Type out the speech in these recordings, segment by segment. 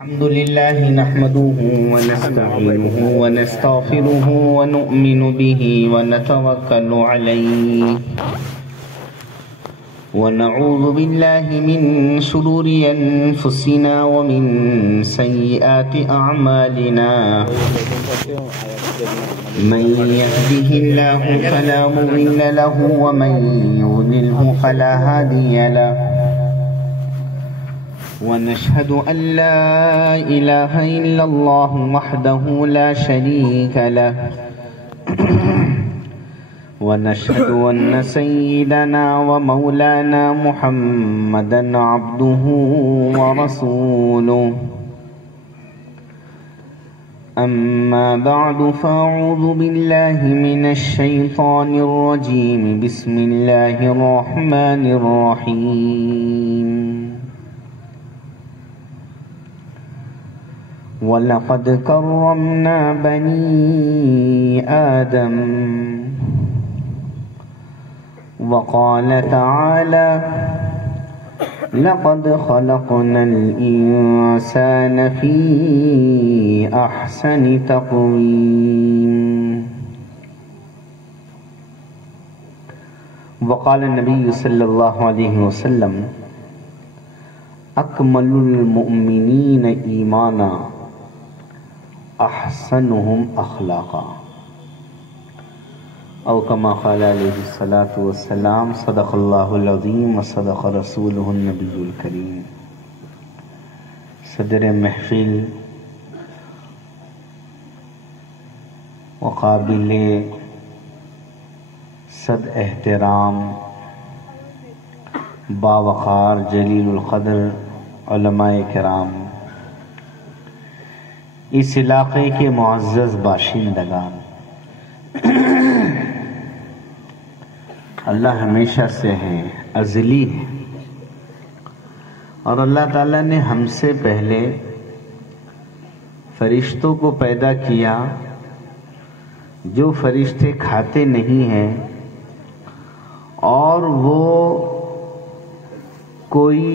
الحمد لله نحمده ونستعينه ونستغفره ونؤمن به ونتوكل عليه ونعوذ بالله من شرور أنفسنا ومن سيئات أعمالنا من يهده الله فلا مضل له ومن يضلله فلا هادي له ونشهد أن لا إله إلا الله وحده لا شريك له ونشهد أن سيدنا ومولانا محمدا عبده ورسوله أما بعد فأعوذ بالله من الشيطان الرجيم بسم الله الرحمن الرحيم وَلَقَدْ كَرَّمْنَا بَنِي آدَمَ وَقَالَ تَعَالَى لَقَدْ خَلَقْنَا الْإِنسَانَ فِي أَحْسَنِ تَقْوِيمٍ وقال النبي صلى الله عليه وسلم أكمل المؤمنين إيمانا احسنهم اخلاقا او كما قال عليه الصلاة والسلام صدق الله العظيم وصدق رسوله النبي الكريم۔ صدر محفل وقابل صد احترام باوقار جلیل القدر علماء کرام، اس علاقے کے معزز باشندگان، اللہ ہمیشہ سے ہے، ازلی ہے، اور اللہ تعالیٰ نے ہم سے پہلے فرشتوں کو پیدا کیا جو فرشتے کھاتے نہیں ہیں اور وہ کوئی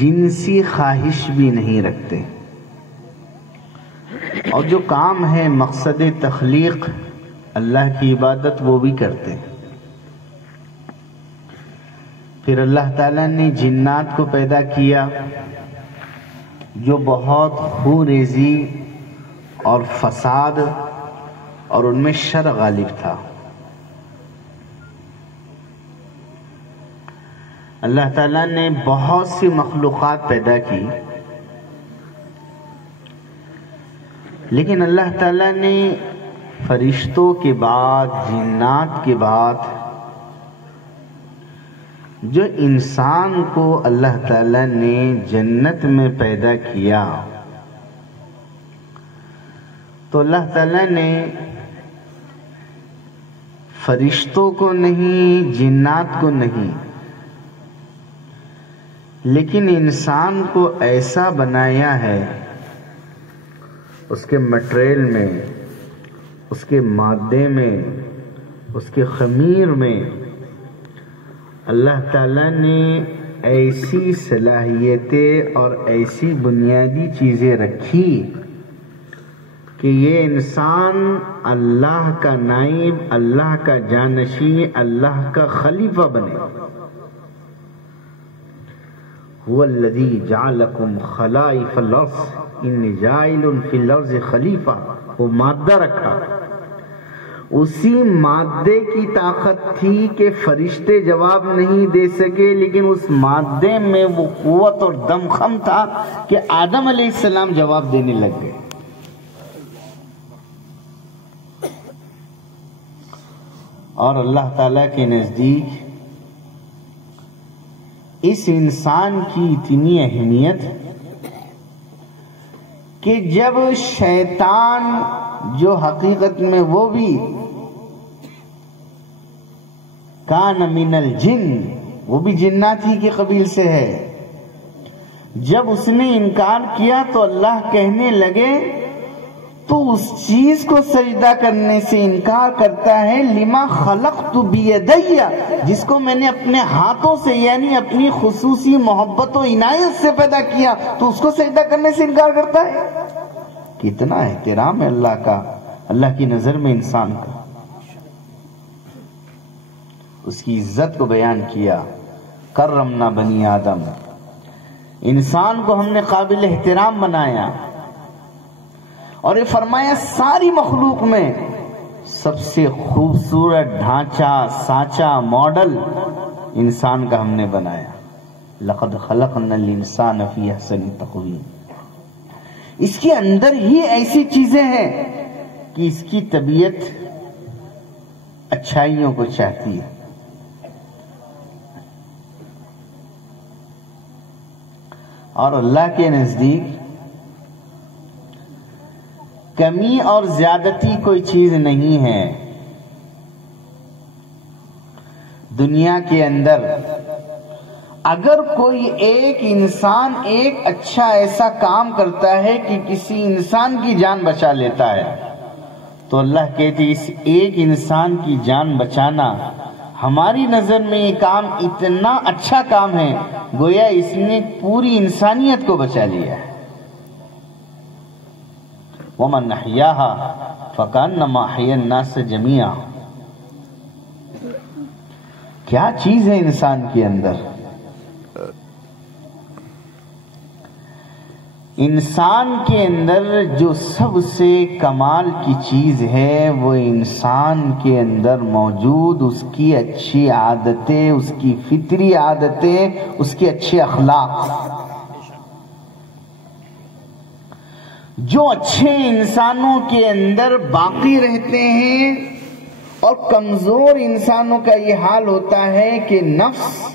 جنسی خواہش بھی نہیں رکھتے، اور جو کام ہے مقصد تخلیق اللہ کی عبادت وہ بھی کرتے۔ پھر اللہ تعالیٰ نے جنات کو پیدا کیا جو بہت خوریزی اور فساد اور ان میں شر غالب تھا۔ اللہ تعالیٰ نے بہت سی مخلوقات پیدا کی، لیکن اللہ تعالیٰ نے فرشتوں کے بعد، جنات کے بعد جو انسان کو اللہ تعالیٰ نے جنت میں پیدا کیا، تو اللہ تعالیٰ نے فرشتوں کو نہیں، جنات کو نہیں، لیکن انسان کو ایسا بنایا ہے، اس کے مٹریل میں، اس کے مادے میں، اس کے خمیر میں اللہ تعالیٰ نے ایسی صلاحیتیں اور ایسی بنیادی چیزیں رکھی کہ یہ انسان اللہ کا نائب، اللہ کا جانشین، اللہ کا خلیفہ بنے۔ هو الذی جعلکم خلائف الارض انی جاعل فی الارض خلیفہ، وہ مادہ رکھا، اسی مادے کی طاقت تھی کہ فرشتے جواب نہیں دے سکے، لیکن اس مادے میں وہ قوت اور دمخم تھا کہ آدم علیہ السلام جواب دینے لگ گئے۔ اور اللہ تعالیٰ کے نزدیک اس انسان کی اتنی اہمیت کہ جب شیطان جو حقیقت میں وہ بھی کان من الجن، وہ بھی جنات ہی کے قبیل سے ہے، جب اس نے انکار کیا تو اللہ کہنے لگے تو اس چیز کو سجدہ کرنے سے انکار کرتا ہے لما خلقت بیدی، جس کو میں نے اپنے ہاتھوں سے یعنی اپنی خصوصی محبت و عنایت سے پیدا کیا، تو اس کو سجدہ کرنے سے انکار کرتا ہے۔ کتنا احترام ہے اللہ کا، اللہ کی نظر میں انسان کا، اس کی عزت کو بیان کیا۔ کرمنا بنی آدم، انسان کو ہم نے قابل احترام بنایا، اور یہ فرمایا ساری مخلوق میں سب سے خوبصورت ڈھانچہ، سانچہ، ماڈل انسان کا ہم نے بنایا۔ لقد خلقنا الانسان فی احسن تقویم۔ اس کے اندر ہی ایسی چیزیں ہیں کہ اس کی طبیعت اچھائیوں کو چاہتی ہے، اور اللہ کے نزدیک کمی اور زیادتی کوئی چیز نہیں ہے۔ دنیا کے اندر اگر کوئی ایک انسان ایک اچھا ایسا کام کرتا ہے کہ کسی انسان کی جان بچا لیتا ہے، تو اللہ کہتے اس ایک انسان کی جان بچانا ہماری نظر میں یہ کام اتنا اچھا کام ہے، گویا اس نے پوری انسانیت کو بچا لیا ہے۔ وَمَنْ أَحْيَاهَا فَكَأَنَّمَا أَحْيَا النَّاسَ جَمِيعًا۔ کیا چیز ہے انسان کے اندر؟ انسان کے اندر جو سب سے کمال کی چیز ہے وہ انسان کے اندر موجود اس کی اچھی عادتیں، اس کی فطری عادتیں، اس کے اچھے اخلاق۔ جو اچھے انسانوں کے اندر باقی رہتے ہیں، اور کمزور انسانوں کا یہ حال ہوتا ہے کہ نفس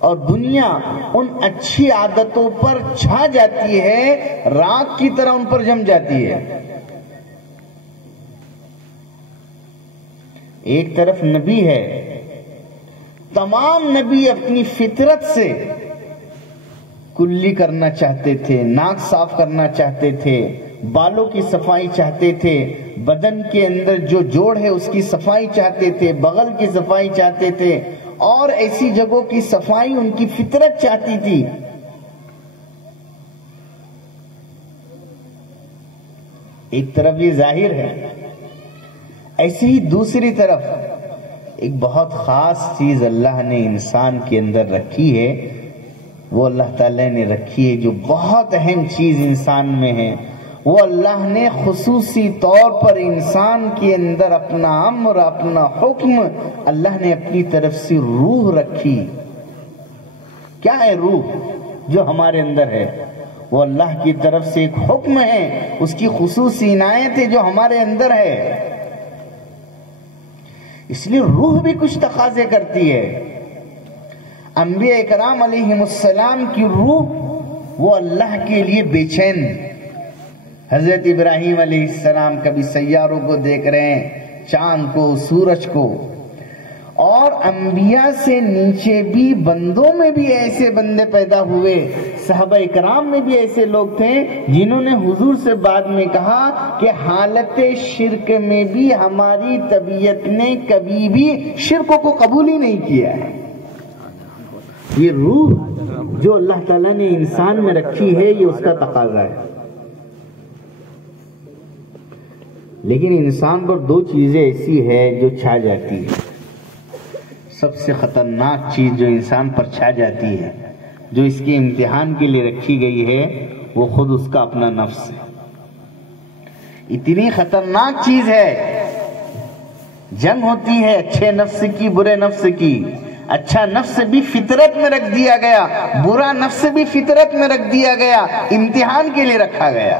اور دنیا ان اچھی عادتوں پر چھا جاتی ہے، راکھ کی طرح ان پر جم جاتی ہے۔ ایک طرف نبی ہے، تمام نبی اپنی فطرت سے کلی کرنا چاہتے تھے، ناک صاف کرنا چاہتے تھے، بالوں کی صفائی چاہتے تھے، بدن کے اندر جو جوڑ ہے اس کی صفائی چاہتے تھے، بغل کی صفائی چاہتے تھے، اور ایسی جگہوں کی صفائی ان کی فطرت چاہتی تھی۔ ایک طرف یہ ظاہر ہے، ایسے ہی دوسری طرف ایک بہت خاص چیز اللہ نے انسان کے اندر رکھی ہے، وہ اللہ تعالیٰ نے رکھی ہے جو بہت اہم چیز انسان میں ہے۔ وہ اللہ نے خصوصی طور پر انسان کے اندر اپنا امر، اپنا حکم، اللہ نے اپنی طرف سے روح رکھی۔ کیا ہے روح جو ہمارے اندر ہے؟ وہ اللہ کی طرف سے ایک حکم ہے، اس کی خصوصی عنایت ہے جو ہمارے اندر ہے۔ اس لیے روح بھی کچھ تقاضے کرتی ہے۔ انبیاء کرام علیہم السلام کی روح وہ اللہ کے لیے بے چین۔ حضرت ابراہیم علیہ السلام کبھی سیاروں کو دیکھ رہے ہیں، چاند کو، سورج کو، اور انبیاء سے نیچے بھی بندوں میں بھی ایسے بندے پیدا ہوئے، صحابہ اکرام میں بھی ایسے لوگ تھے جنہوں نے حضور سے بعد میں کہا کہ حالت شرک میں بھی ہماری طبیعت نے کبھی بھی شرک کو قبول ہی نہیں کیا ہے۔ یہ روح جو اللہ تعالیٰ نے انسان میں رکھی ہے یہ اس کا تقاضا ہے۔ لیکن انسان پر دو چیزیں ایسی ہے جو چھا جاتی ہے۔ سب سے خطرناک چیز جو انسان پر چھا جاتی ہے، جو اس کے امتحان کے لیے رکھی گئی ہے، وہ خود اس کا اپنا نفس ہے۔ اتنی خطرناک چیز ہے، جنگ ہوتی ہے اچھے نفس کی، برے نفس کی۔ اچھا نفس بھی فطرت میں رکھ دیا گیا، برا نفس بھی فطرت میں رکھ دیا گیا، امتحان کے لیے رکھا گیا۔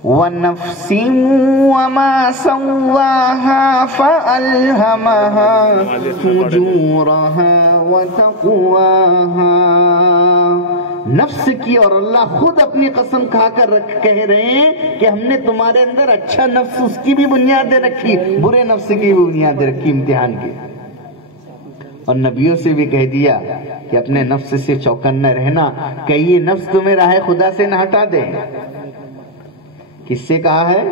وَنَفْسٍ وَمَا سَوَّاهَا فَأَلْهَمَهَا فُجُورَهَا وَتَقْوَاهَا۔ نفس کی، اور اللہ خود اپنی قسم کھا کر کہہ رہے ہیں کہ ہم نے تمہارے اندر اچھا نفس اس کی بھی بنیادیں رکھی، برے نفس کی بھی بنیادیں رکھی امتحان کی۔ اور نبیوں سے بھی کہہ دیا کہ اپنے نفس سے چوکنا رہنا، کہ یہ نفس تمہیں راہ خدا سے نہ ہٹا دے، کس سے کہا ہے؟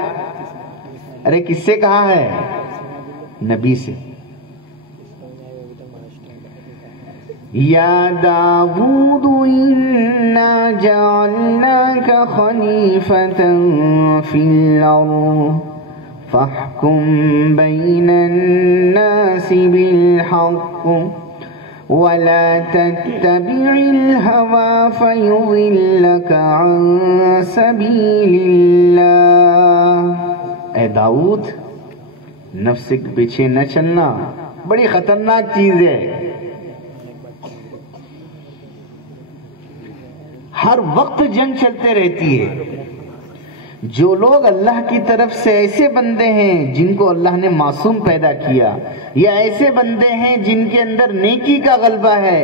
ارے کس سے کہا ہے؟ نبی سے. یا داود انا جعلناک خلیفۃ فی الارض فاحکم بین الناس بالحق ولا تتبع الهوى فيضلك عن سبيل الله. اے داؤد نفس کے پیچھے نہ چلنا، بڑی خطرناک چیز ہے. ہر وقت جنگ چلتے رہتی ہے. جو لوگ اللہ کی طرف سے ایسے بندے ہیں جن کو اللہ نے معصوم پیدا کیا، یا ایسے بندے ہیں جن کے اندر نیکی کا غلبہ ہے،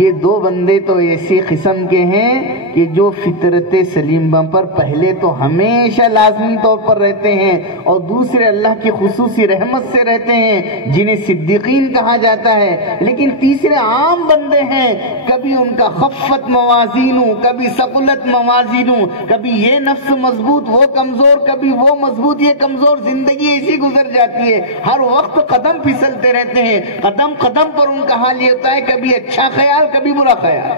یہ دو بندے تو ایسی قسم کے ہیں کہ جو فطرت سلیمہ پر پہلے تو ہمیشہ لازمی طور پر رہتے ہیں، اور دوسرے اللہ کی خصوصی رحمت سے رہتے ہیں جنہیں صدیقین کہا جاتا ہے. لیکن تیسرے عام بندے ہیں، کبھی ان کا خفت موازین، کبھی ثقلت موازین، کبھی یہ نفس مضبوط وہ کمزور، کبھی وہ مضبوط یہ کمزور، زندگی ایسی گزر جاتی ہے. ہر وقت قدم پھسلتے رہتے ہیں، قدم قدم پر ان کا حال یہ ہوتا ہے کبھی اچھا خیال کبھی برا خیال،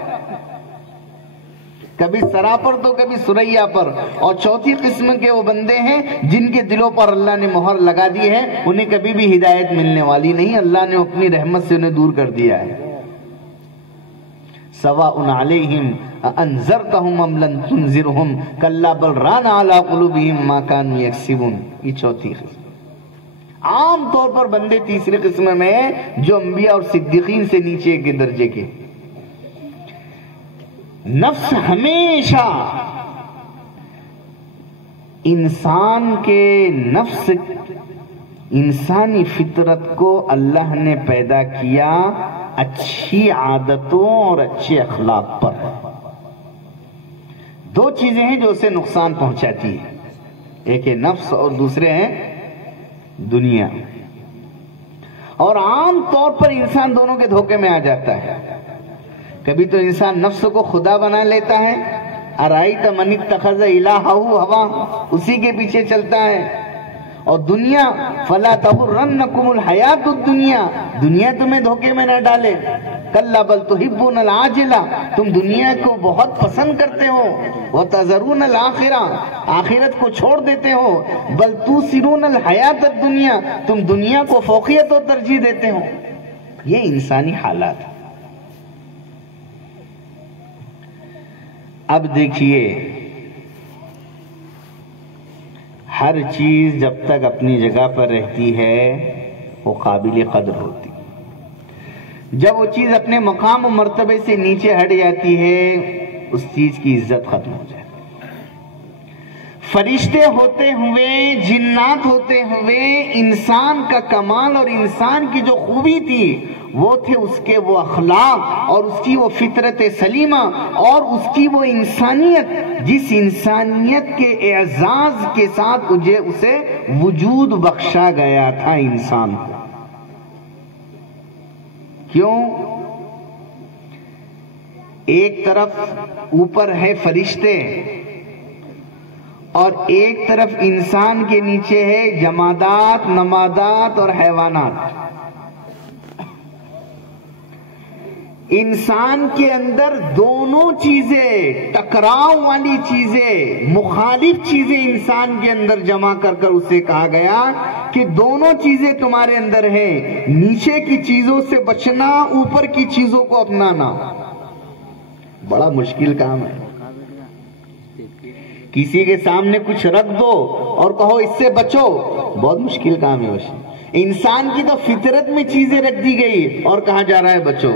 کبھی سرا پر تو کبھی سریا پر. اور چوتھی قسم کے وہ بندے ہیں جن کے دلوں پر اللہ نے مہر لگا دی ہے، انہیں کبھی بھی ہدایت ملنے والی نہیں، اللہ نے اپنی رحمت سے انہیں دور کر دیا ہے. سواء علیہم انذرتہم ام لم تنذرہم کلا بل ران علی قلوبہم ما کانوا یکسبون. یہ چوتھی قسم. عام طور پر بندے تیسری قسم میں جو انبیاء اور صدیقین سے نیچے کے درجے کے. نفس ہمیشہ انسان کے نفس انسانی فطرت کو اللہ نے پیدا کیا اچھی عادتوں اور اچھے اخلاق پر. دو چیزیں ہیں جو اسے نقصان پہنچاتی ہیں، ایک ہے نفس اور دوسرے ہیں دنیا. اور عام طور پر انسان دونوں کے دھوکے میں آ جاتا ہے. کبھی تو انسان نفس کو خدا بنا لیتا ہے، ارائیت من اتخذ الہہ ہوا، اسی کے پیچھے چلتا ہے. اور دنیا فلا تغرنکم الحیات الدنیا، دنیا تمہیں دھوکے میں نہ ڈالے. کلا بل تحبون العاجلہ، تم دنیا کو بہت پسند کرتے ہو. وتذرون الآخرہ، آخرت کو چھوڑ دیتے ہو. بل توثرون الحیات الدنیا، تم دنیا کو فوقیت اور ترجیح دیتے ہو. یہ انسانی حالات. اب دیکھیے، ہر چیز جب تک اپنی جگہ پر رہتی ہے وہ قابل قدر ہوتی. جب وہ چیز اپنے مقام و مرتبے سے نیچے ہٹ جاتی ہے اس چیز کی عزت ختم ہو جاتی. فرشتے ہوتے ہوئے، جنات ہوتے ہوئے، انسان کا کمال اور انسان کی جو خوبی تھی وہ تھے اس کے وہ اخلاق اور اس کی وہ فطرت سلیمہ اور اس کی وہ انسانیت، جس انسانیت کے اعزاز کے ساتھ اسے وجود بخشا گیا تھا انسان کو. کیوں؟ ایک طرف اوپر ہے فرشتے اور ایک طرف انسان کے نیچے ہے جمادات، نمادات اور حیوانات. انسان کے اندر دونوں چیزیں، ٹکراؤ والی چیزیں، مخالف چیزیں انسان کے اندر جمع کر کر اسے کہا گیا کہ دونوں چیزیں تمہارے اندر ہیں، نیچے کی چیزوں سے بچنا، اوپر کی چیزوں کو اپنانا. بڑا مشکل کام ہے. کسی کے سامنے کچھ رکھ دو اور کہو اس سے بچو، بہت مشکل کام ہے. انسان کی تو فطرت میں چیزیں رکھ دی گئی اور کہا جا رہا ہے بچو.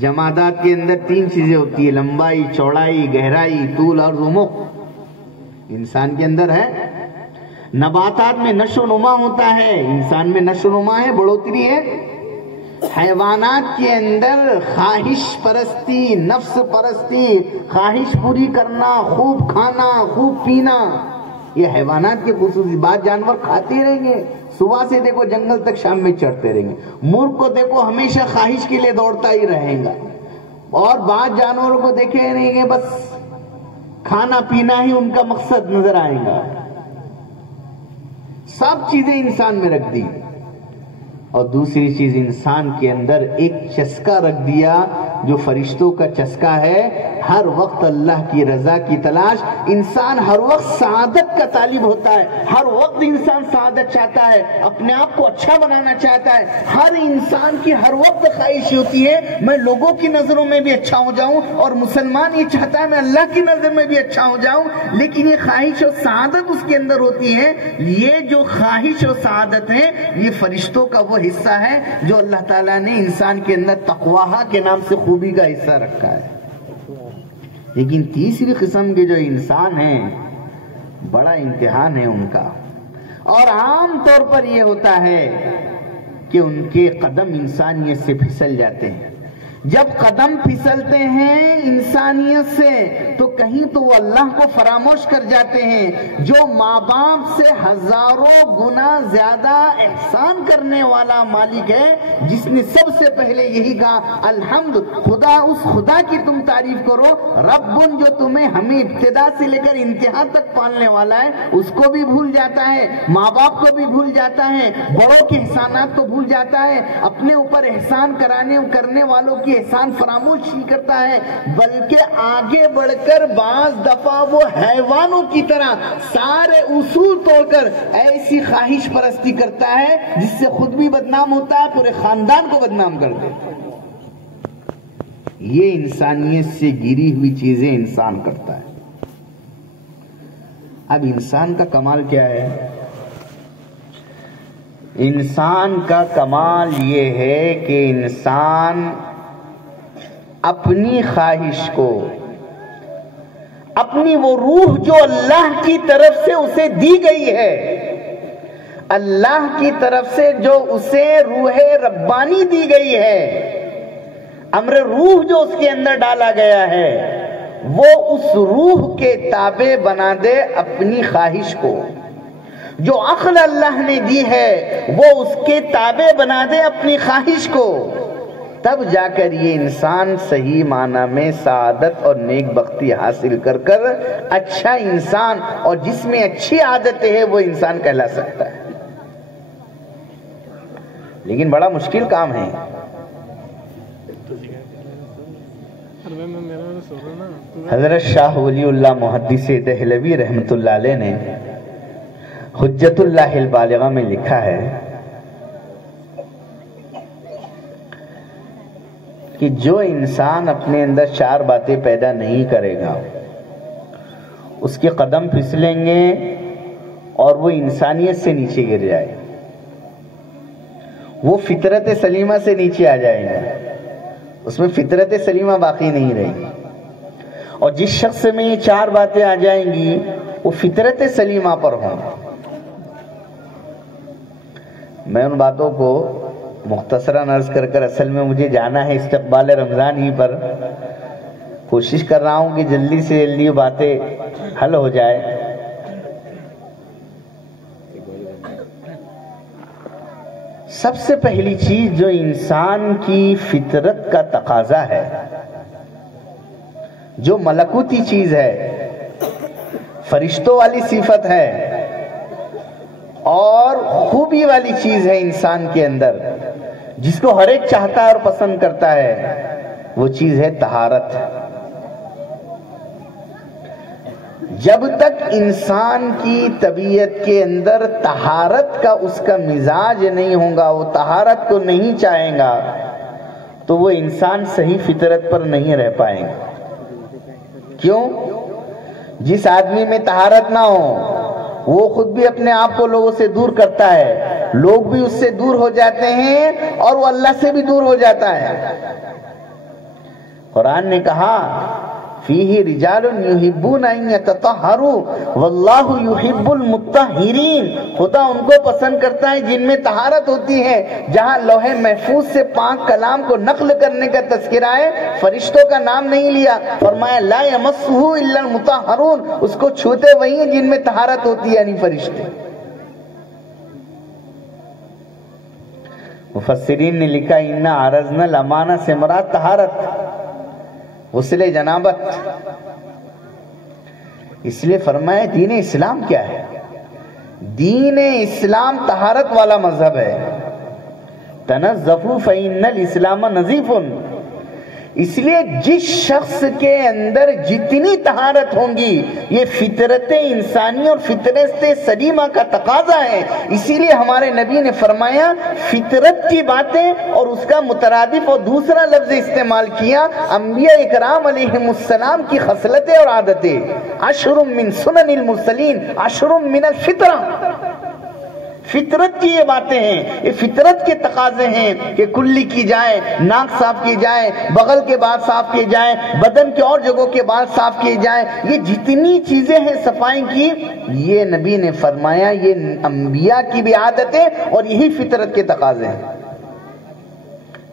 جمادات کے اندر تین چیزیں ہوتی ہیں، لمبائی، چوڑائی، گہرائی، طول اور عمق. انسان کے اندر ہے. نباتات میں نشو و نما ہوتا ہے، انسان میں نشو و نما ہے، بڑھوتری ہے. حیوانات کے اندر خواہش پرستی، نفس پرستی، خواہش پوری کرنا، خوب کھانا، خوب پینا، یہ حیوانات کے خصوصی بات. جانور کھاتے رہیں گے، صبح سے دیکھو جنگل تک شام میں چڑھتے رہیں گے. مرغ کو دیکھو ہمیشہ خواہش کے لیے دوڑتا ہی رہے گا. اور بعض جانوروں کو دیکھے نہیں گے بس کھانا پینا ہی ان کا مقصد نظر آئے گا. سب چیزیں انسان میں رکھ دی. اور دوسری چیز انسان کے اندر ایک چسکا رکھ دیا جو فرشتوں کا چسکا ہے. ہر وقت اللہ کی رضا کی تلاش. انسان ہر وقت سعادت کا طالب ہوتا ہے. ہر وقت انسان سعادت چاہتا ہے, اپنے آپ کو اچھا بنانا چاہتا ہے. ہر انسان کی ہر وقت خواہش ہوتی ہے میں لوگوں کی نظروں میں بھی اچھا ہو جاؤں, اور مسلمان یہ چاہتا ہے میں اللہ کی نظر میں بھی اچھا ہو جاؤں. لیکن یہ خواہش اور سعادت اس کے اندر ہوتی ہے. یہ جو خواہش اور سعادت ہے یہ فرشتوں کا وہ حصہ ہے جو اللہ تعالیٰ نے انسان کے اندر تقویٰ کے نام سے خوبی کا حصہ رکھا ہے. لیکن تیسری قسم کے جو انسان ہیں بڑا امتحان ہے ان کا, اور عام طور پر یہ ہوتا ہے کہ ان کے قدم انسانیت سے پھسل جاتے ہیں. جب قدم پھسلتے ہیں انسانیت سے تو کہیں تو وہ اللہ کو فراموش کر جاتے ہیں, جو ماں باپ سے ہزاروں گنا زیادہ احسان کرنے والا مالک ہے, جس نے سب سے پہلے یہی کہا الحمد, خدا, اس خدا کی تم تعریف کرو, رب جو تمہیں ہمیں ابتدا سے لے کر انتہا تک پالنے والا ہے, اس کو بھی بھول جاتا ہے, ماں باپ کو بھی بھول جاتا ہے, بڑوں کے احسانات کو بھول جاتا ہے, اپنے اوپر احسان کرنے والوں کی احسان فراموش نہیں کرتا ہے, بلکہ آگے بڑھ کر بعض دفعہ وہ حیوانوں کی طرح سارے اصول توڑ کر ایسی خواہش پرستی کرتا ہے جس سے خود بھی بدنام ہوتا ہے, پورے خاندان کو بدنام کر دیتا ہے. یہ انسانیت سے گری ہوئی چیزیں انسان کرتا ہے. اب انسان کا کمال کیا ہے؟ انسان کا کمال یہ ہے کہ انسان اپنی خواہش کو, اپنی وہ روح جو اللہ کی طرف سے اسے دی گئی ہے, اللہ کی طرف سے جو اسے روح ربانی دی گئی ہے, امر روح جو اس کے اندر ڈالا گیا ہے, وہ اس روح کے تابع بنا دے اپنی خواہش کو. جو عقل اللہ نے دی ہے وہ اس کے تابع بنا دے اپنی خواہش کو, تب جا کر یہ انسان صحیح معنی میں سعادت اور نیک بختی حاصل کر کر اچھا انسان, اور جس میں اچھی عادتیں ہیں وہ انسان کہلا سکتا ہے. لیکن بڑا مشکل کام ہے. حضرت شاہ ولی اللہ محدث دہلوی رحمت اللہ علیہ نے حجت اللہ البالغہ میں لکھا ہے کہ جو انسان اپنے اندر چار باتیں پیدا نہیں کرے گا اس کے قدم پھسلیں گے اور وہ انسانیت سے نیچے گر جائے, وہ فطرت سلیمہ سے نیچے آ جائے گا, اس میں فطرت سلیمہ باقی نہیں رہے گی. اور جس شخص میں یہ چار باتیں آ جائیں گی وہ فطرت سلیمہ پر ہوں. میں ان باتوں کو مختصراً عرض کر کر اصل میں مجھے جانا ہے استقبال رمضان ہی پر, کوشش کر رہا ہوں کہ جلدی سے جلدی باتیں حل ہو جائے. سب سے پہلی چیز جو انسان کی فطرت کا تقاضا ہے, جو ملکوتی چیز ہے, فرشتوں والی صفت ہے اور خوبی والی چیز ہے انسان کے اندر, جس کو ہر ایک چاہتا ہے اور پسند کرتا ہے, وہ چیز ہے طہارت. جب تک انسان کی طبیعت کے اندر طہارت کا اس کا مزاج نہیں ہوگا, وہ طہارت کو نہیں چاہے گا, تو وہ انسان صحیح فطرت پر نہیں رہ پائے گا. کیوں؟ جس آدمی میں طہارت نہ ہو وہ خود بھی اپنے آپ کو لوگوں سے دور کرتا ہے, لوگ بھی اس سے دور ہو جاتے ہیں اور وہ اللہ سے بھی دور ہو جاتا ہے. قرآن نے کہا فیہ رجال یحبون ان یتطہروا واللہ یحب المطہرین, خدا ان کو پسند کرتا ہے جن میں طہارت ہوتی ہے. جہاں لوح محفوظ سے پاک کلام کو نقل کرنے کا تذکرہ ہے, فرشتوں کا نام نہیں لیا, فرمایا لا یمسہ الا المطہرون, اس کو چھوتے وہی ہیں جن میں طہارت ہوتی ہے, یعنی فرشتے. مفسرین نے لکھا انا عرضنا الامانہ سے مراد طہارت, غسل جنابت. اس لیے فرمایا دین اسلام کیا ہے؟ دین اسلام طہارت والا مذہب ہے. تنظفوا فإن الاسلام نظیف. اس لیے جس شخص کے اندر جتنی طہارت ہوں گی، یہ فطرت انسانی اور فطرت سلیمہ کا تقاضا ہے. اسی لیے ہمارے نبی نے فرمایا فطرت کی باتیں اور اس کا مترادف اور دوسرا لفظ استعمال کیا انبیاء اکرام علیہم السلام کی خصلتیں اور عادتیں. عشر من سنن المرسلین عشر من الفطرہ. فطرت کی یہ باتیں ہیں، یہ فطرت کے تقاضے ہیں کہ کلی کی جائے، ناک صاف کی جائے، بغل کے بال صاف کیے جائیں، بدن کے اور جگہوں کے بال صاف کیے جائیں. یہ جتنی چیزیں ہیں صفائی کی، یہ نبی نے فرمایا یہ انبیاء کی بھی عادتیں اور یہی فطرت کے تقاضے ہیں.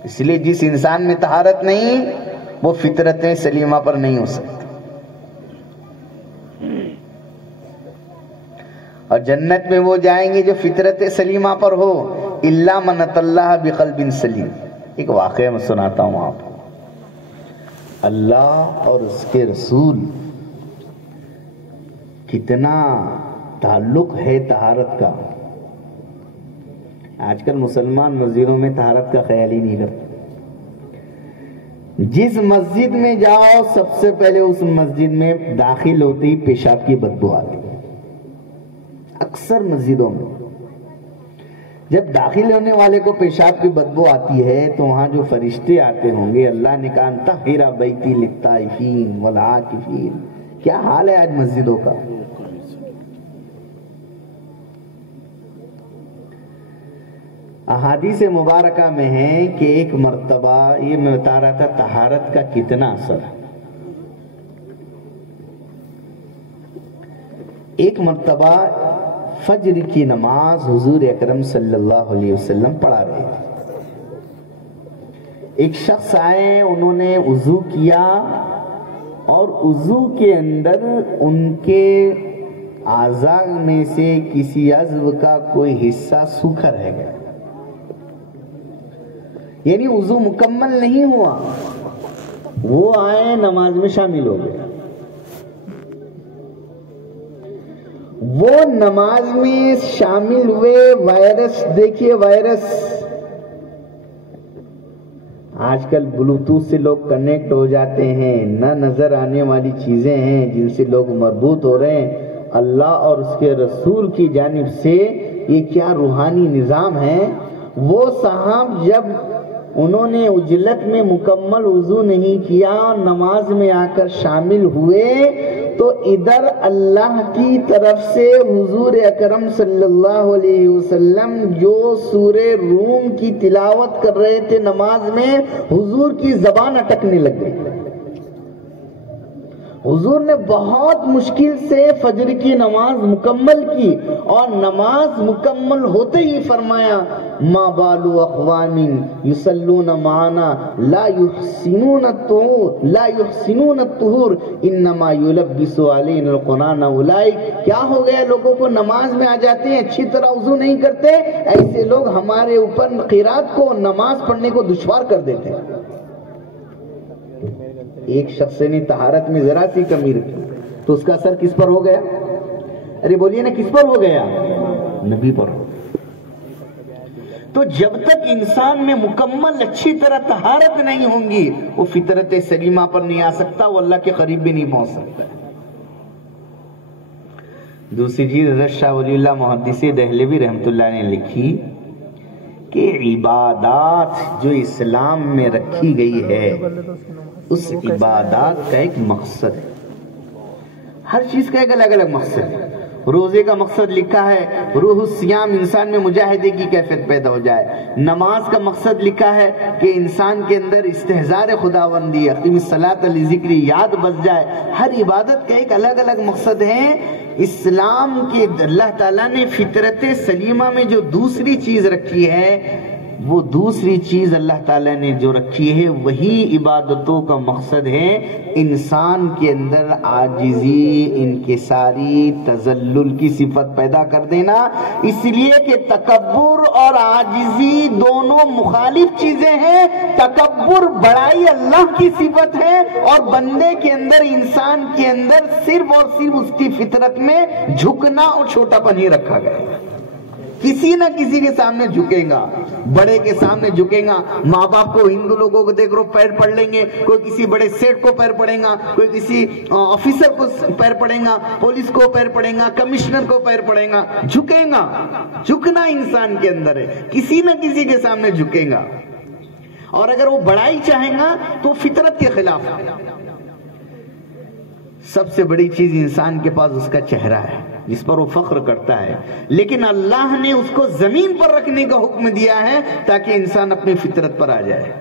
اس لیے جس انسان میں طہارت نہیں، وہ فطرت سلیمہ پر نہیں ہو سکتا. اور جنت میں وہ جائیں گے جو فطرت سلیمہ پر ہو. الا من اتى الله بقلب سلیم. ایک واقعہ میں سناتا ہوں آپ کو. اللہ اور اس کے رسول کتنا تعلق ہے طہارت کا. آج کل مسلمان مسجدوں میں طہارت کا خیال ہی نہیں کرتے. جس مسجد میں جاؤ سب سے پہلے اس مسجد میں داخل ہوتے ہی پیشاب کی بدبو آتی ہے. اکثر مسجدوں میں جب داخل ہونے والے کو پیشاب کی بدبو آتی ہے تو وہاں جو فرشتے آتے ہوں گے، اللہ نے کہا طہر بیتی للطائفین والعاکفین. کیا حال ہے آج مسجدوں کا. احادیث مبارکہ میں ہے کہ ایک مرتبہ یہ میں بتا رہا تھا طہارت کا کتنا اثر ہے. ایک مرتبہ فجر کی نماز حضور اکرم صلی اللہ علیہ وسلم پڑھا رہے تھے. ایک شخص آئے، انہوں نے وضو کیا اور وضو کے اندر ان کے اعضاء میں سے کسی عضو کا کوئی حصہ سوکھا رہ گیا. یعنی وضو مکمل نہیں ہوا. وہ آئے نماز میں شامل ہو گئے. وہ نماز میں شامل ہوئے. وائرس دیکھیے، وائرس آج کل بلوٹوتھ سے لوگ کنیکٹ ہو جاتے ہیں، نہ نظر آنے والی چیزیں ہیں جن سے لوگ مربوط ہو رہے ہیں. اللہ اور اس کے رسول کی جانب سے یہ کیا روحانی نظام ہے. وہ صاحب جب انہوں نے عجلت میں مکمل وضو نہیں کیا اور نماز میں آ کر شامل ہوئے تو ادھر اللہ کی طرف سے حضور اکرم صلی اللہ علیہ وسلم جو سورہ روم کی تلاوت کر رہے تھے نماز میں، حضور کی زبان اٹکنے لگ گئی. حضور نے بہت مشکل سے فجر کی نماز مکمل کی اور نماز مکمل ہوتے ہی فرمایا ما بال اقوام یصلون معنا لا يحسنون الطهور انما يلبس علينا القرآن اولئک. کیا ہو گیا لوگوں کو نماز میں آ جاتے ہیں اچھی طرح وضو نہیں کرتے، ایسے لوگ ہمارے اوپر قرات کو نماز پڑھنے کو دشوار کر دیتے ہیں. ایک شخص نے طہارت میں ذرا سی کمی رکھی تو اس کا اثر کس پر ہو گیا؟ ارے بولیے نا، کس پر ہو گیا؟ نبی پر ہو گیا. تو جب تک انسان میں مکمل اچھی طرح طہارت نہیں ہوں گی وہ فطرت سلیمہ پر نہیں آ سکتا، وہ اللہ کے قریب بھی نہیں پہنچ سکتا. دوسری چیز حضرت شاہ ولی اللہ محدث دہلوی رحمۃ اللہ نے لکھی کہ عبادات جو اسلام میں رکھی گئی ہے اس عبادات کا ایک مقصد ہے. ہر چیز کا ایک الگ الگ مقصد ہے. روزے کا مقصد لکھا ہے روح الصیام، انسان میں مجاہدے کی کیفیت پیدا ہو جائے. نماز کا مقصد لکھا ہے کہ انسان کے اندر استحضار خداوندی، اقیم الصلاۃ لذکری، یاد بس جائے. ہر عبادت کا ایک الگ الگ مقصد ہے. اسلام کے اللہ تعالیٰ نے فطرت سلیمہ میں جو دوسری چیز رکھی ہے وہ دوسری چیز اللہ تعالیٰ نے جو رکھی ہے وہی عبادتوں کا مقصد ہے، انسان کے اندر عاجزی، انکساری، تذلل کی صفت پیدا کر دینا، اس لیے کہ تکبر اور عاجزی دونوں مخالف چیزیں ہیں۔ تکبر بڑائی اللہ کی صفت ہے، اور بندے کے اندر، انسان کے اندر صرف اور صرف اس کی فطرت میں جھکنا اور چھوٹا پن ہی رکھا گیا ہے۔ کسی نہ کسی کے سامنے جھکے گا، بڑے کے سامنے جھکے گا۔ ماں باپ کو، ہندو لوگوں کو دیکھ رہو پیر پڑ لیں گے، کوئی کسی بڑے سیٹ کو پیر پڑیں گا، کوئی کسی آفیسر کو پیر پڑیں گا، پولیس کو پیر پڑیں گا، کمشنر کو پیر پڑیں گا، جھکے گا۔ جھکنا انسان کے اندر ہے، کسی نہ کسی کے سامنے جھکے گا، اور اگر وہ بڑائی چاہیں گا تو فطرت کے خلاف ہے۔ سب سے بڑی چیز انسان کے پاس اس کا چہرہ ہے جس پر وہ فخر کرتا ہے، لیکن اللہ نے اس کو زمین پر رکھنے کا حکم دیا ہے تاکہ انسان اپنی فطرت پر آ جائے۔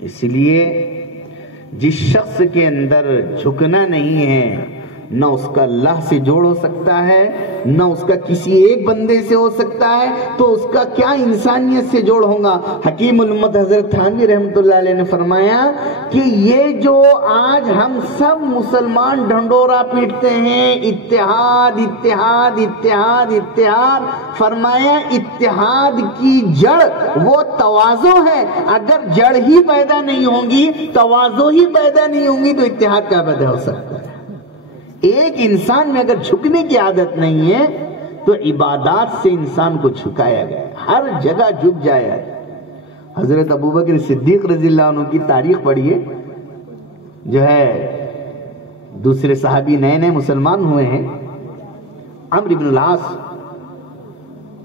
اس لیے جس شخص کے اندر جھکنا نہیں ہے، نہ اس کا اللہ سے جوڑ ہو سکتا ہے، نہ اس کا کسی ایک بندے سے ہو سکتا ہے، تو اس کا کیا انسانیت سے جوڑ ہوگا۔ حکیم الامت حضرت تھانوی رحمۃ اللہ علیہ نے فرمایا کہ یہ جو آج ہم سب مسلمان ڈھنڈورا پیٹتے ہیں، اتحاد اتحاد اتحاد اتحاد، فرمایا اتحاد کی جڑ وہ تواضع ہے۔ اگر جڑ ہی پیدا نہیں ہوگی، تواضع ہی پیدا نہیں ہوگی، تو اتحاد کیا پیدا ہو سکتا ہے؟ ایک انسان میں اگر جھکنے کی عادت نہیں ہے تو عبادات سے انسان کو جھکایا گیا، ہر جگہ جھک جائے۔ حضرت ابوبکر صدیق رضی اللہ عنہ کی تاریخ پڑھیے، جو ہے دوسرے صحابی نئے نئے مسلمان ہوئے ہیں، عمرو بن العاص،